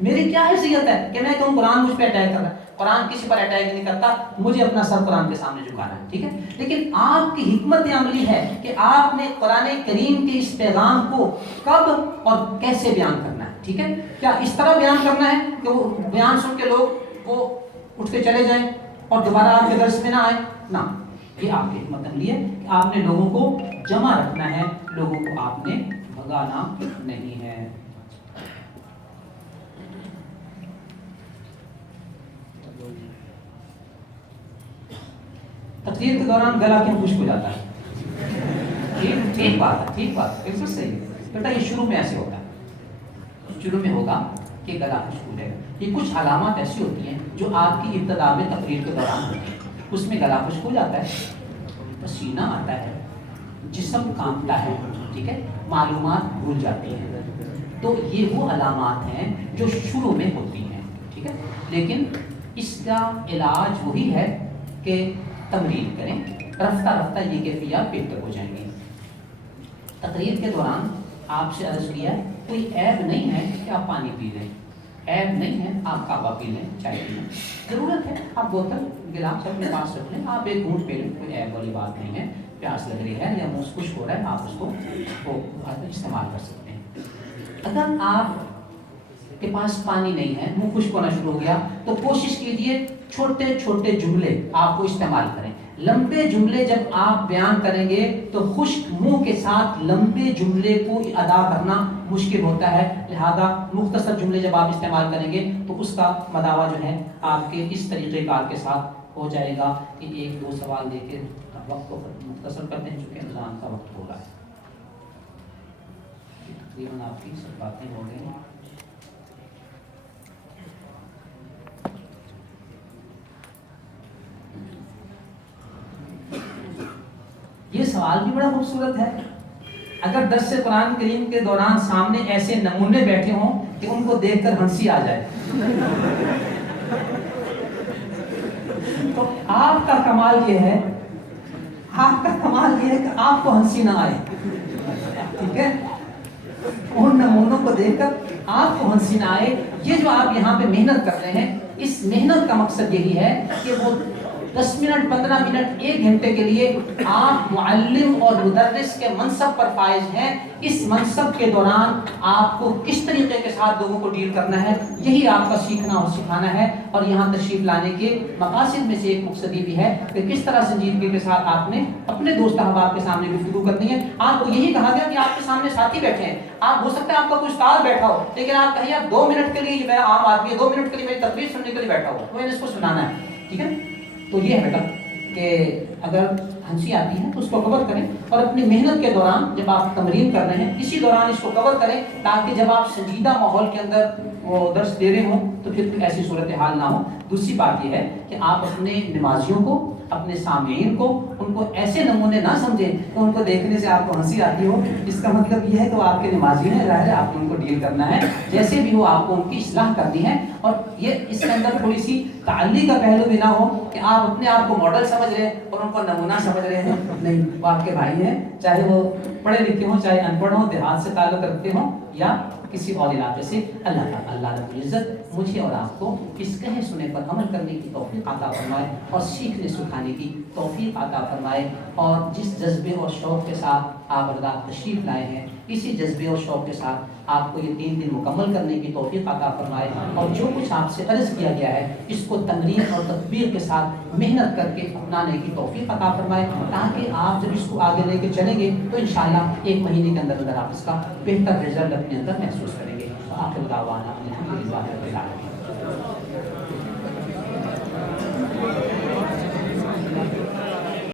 میری کیا حیثیت ہے کہ میں کہوں قرآن مجھ پہ اٹیک کر رہا ہے؟ قرآن کسی پر اٹیک نہیں کرتا. مجھے اپنا سر قرآن کے سامنے جھکانا ہے, ٹھیک ہے. لیکن آپ کی حکمت عملی ہے کہ آپ نے قرآن کریم کے اس پیغام کو کب اور کیسے بیان کرنا ہے, ٹھیک ہے. کیا اس طرح بیان کرنا ہے کہ وہ بیان سن کے لوگ وہ اٹھ کے چلے جائیں اور دوبارہ آپ کے درس میں نہ آئیں؟ نہ, یہ آپ کی حکمت عملی ہے کہ آپ نے لوگوں کو جمع رکھنا ہے, لوگوں کو آپ نے بھگانا نہیں ہے۔ تقریر کے دوران گلا کیوں خشک ہو جاتا ہے؟ ٹھیک بات ہے، ٹھیک بات ہے، بالکل صحیح ہے بیٹا۔ یہ شروع میں ایسے ہوتا ہے، شروع میں ہوگا کہ گلا خشک ہو جائے گا۔ یہ کچھ علامات ایسی ہوتی ہیں جو آپ کی ابتدا میں تقریر کے دوران ہوتی ہیں، اس میں گلا خشک ہو جاتا ہے، پسینہ آتا ہے، جسم کانپتا ہے، ٹھیک ہے، معلومات بھول جاتی ہیں۔ تو یہ وہ علامات ہیں جو شروع میں ہوتی ہیں، ٹھیک ہے۔ لیکن اس کا علاج وہی ہے کہ تمرین کریں، رفتہ رفتہ یہ کیفیات بہتر ہو جائیں گی۔ تقریر کے دوران آپ سے عرض کیا کوئی عیب نہیں ہے کہ آپ پانی پی لیں، عیب نہیں ہے آپ کعبہ پی لیں، چائے پی لیں، ضرورت ہے آپ بوتل گلاس اپنے پاس رکھ لیں، آپ ایک گھونٹ پی لیں، کوئی عیب والی بات نہیں ہے۔ پیاس لگ رہی ہے یا منہ خشک ہو رہا ہے، آپ اس کو استعمال کر سکتے ہیں۔ اگر آپ کے پاس پانی نہیں ہے، منہ خشک ہونا شروع ہو گیا، تو کوشش کیجئے چھوٹے چھوٹے جملے آپ کو استعمال کریں۔ لمبے جملے جب آپ بیان کریں گے تو خشک منہ کے ساتھ لمبے جملے کو ادا کرنا مشکل ہوتا ہے، لہذا مختصر جملے جب آپ استعمال کریں گے تو اس کا مداوع جو ہے آپ کے اس طریقہ کار کے ساتھ ہو جائے گا کہ ایک دو سوال دے کے وقت کو مختصر کرتے ہیں، چونکہ اذان کا وقت ہو رہا ہے۔ تقریباً آپ کی سب باتیں ہو گئی۔ یہ سوال بھی بڑا خوبصورت ہے۔ اگر درس قرآن کریم کے دوران سامنے ایسے نمونے بیٹھے ہوں کہ ان کو دیکھ کر ہنسی آ جائے تو آپ کا کمال یہ ہے، آپ کا کمال یہ ہے کہ آپ کو ہنسی نہ آئے، ٹھیک ہے، ان نمونوں کو دیکھ کر آپ کو ہنسی نہ آئے۔ یہ جو آپ یہاں پہ محنت کر رہے ہیں، اس محنت کا مقصد یہی ہے کہ وہ 10 منٹ 15 منٹ 1 گھنٹے کے لیے آپ معلم اور مدرس کے منصب پر فائز ہیں۔ اس منصب کے دوران آپ کو کس طریقے کے ساتھ لوگوں کو ڈیل کرنا ہے، یہی آپ کا سیکھنا اور سکھانا ہے۔ اور یہاں تشریف لانے کے مقاصد میں سے ایک مقصد یہ بھی ہے کہ کس طرح سنجیدگی کے ساتھ آپ نے اپنے دوست احباب کے سامنے گفتگو کرنی ہے۔ آپ کو یہی کہا گیا کہ آپ کے سامنے ساتھی بیٹھے ہیں، آپ ہو سکتا ہے آپ کا کوئی استاد بیٹھا ہو، لیکن آپ کہیں آپ 2 منٹ کے لیے، میں عام آدمی 2 منٹ کے لیے میری تقریر سننے کے لیے بیٹھا ہوں، میں نے اس کو سنانا ہے، ٹھیک ہے۔ تو یہ ہے بیٹا کہ اگر ہنسی آتی ہے تو اس کو کور کریں، اور اپنی محنت کے دوران جب آپ تمرین کر رہے ہیں اسی دوران اس کو کور کریں، تاکہ جب آپ سنجیدہ ماحول کے اندر وہ درس دے رہے ہوں تو پھر ایسی صورتحال نہ ہو۔ دوسری بات یہ ہے کہ آپ اپنے نمازیوں کو، اپنے سامعین کو، ان کو ایسے نمونے نہ سمجھیں کہ ان کو دیکھنے سے آپ کو ہنسی آتی ہو۔ اس کا مطلب یہ ہے کہ وہ آپ کے نمازی ہیں، ظاہر ہے آپ کو ان کو ڈیل کرنا ہے، جیسے بھی ہو آپ کو ان کی اصلاح کرنی ہے۔ اور یہ اس کے اندر تھوڑی سی تعلی کا پہلو بھی نہ ہو کہ آپ اپنے آپ کو ماڈل سمجھ رہے ہیں اور ان کو نمونہ سمجھ رہے ہیں، نہیں، وہ آپ کے بھائی ہیں، چاہے وہ پڑھے لکھے ہوں، چاہے ان پڑھ ہوں، دیہات سے تعلق رکھتے ہوں یا کسی اور علاقے سے۔ اللہ رب العزت مجھے اور آپ کو اس کہے سنے پر عمل کرنے کی توفیق عطا فرمائے اور سیکھنے سکھانے کی توفیق عطا فرمائے۔ اور جس جذبے اور شوق کے ساتھ آپ حضرات تشریف لائے ہیں، اسی جذبے اور شوق کے ساتھ آپ کو یہ 3 دن مکمل کرنے کی توفیق عطا فرمائے، اور جو کچھ آپ سے عرض کیا گیا ہے اس کو تمرین اور تطبیق کے ساتھ محنت کر کے اپنانے کی توفیق عطا فرمائے، تاکہ آپ جب اس کو آگے لے کے چلیں گے تو انشاءاللہ 1 مہینے کے اندر آپ اس کا بہتر رزلٹ اپنے اندر محسوس کریں گے۔ آخر دعوانا الحمدللہ رب العالمین۔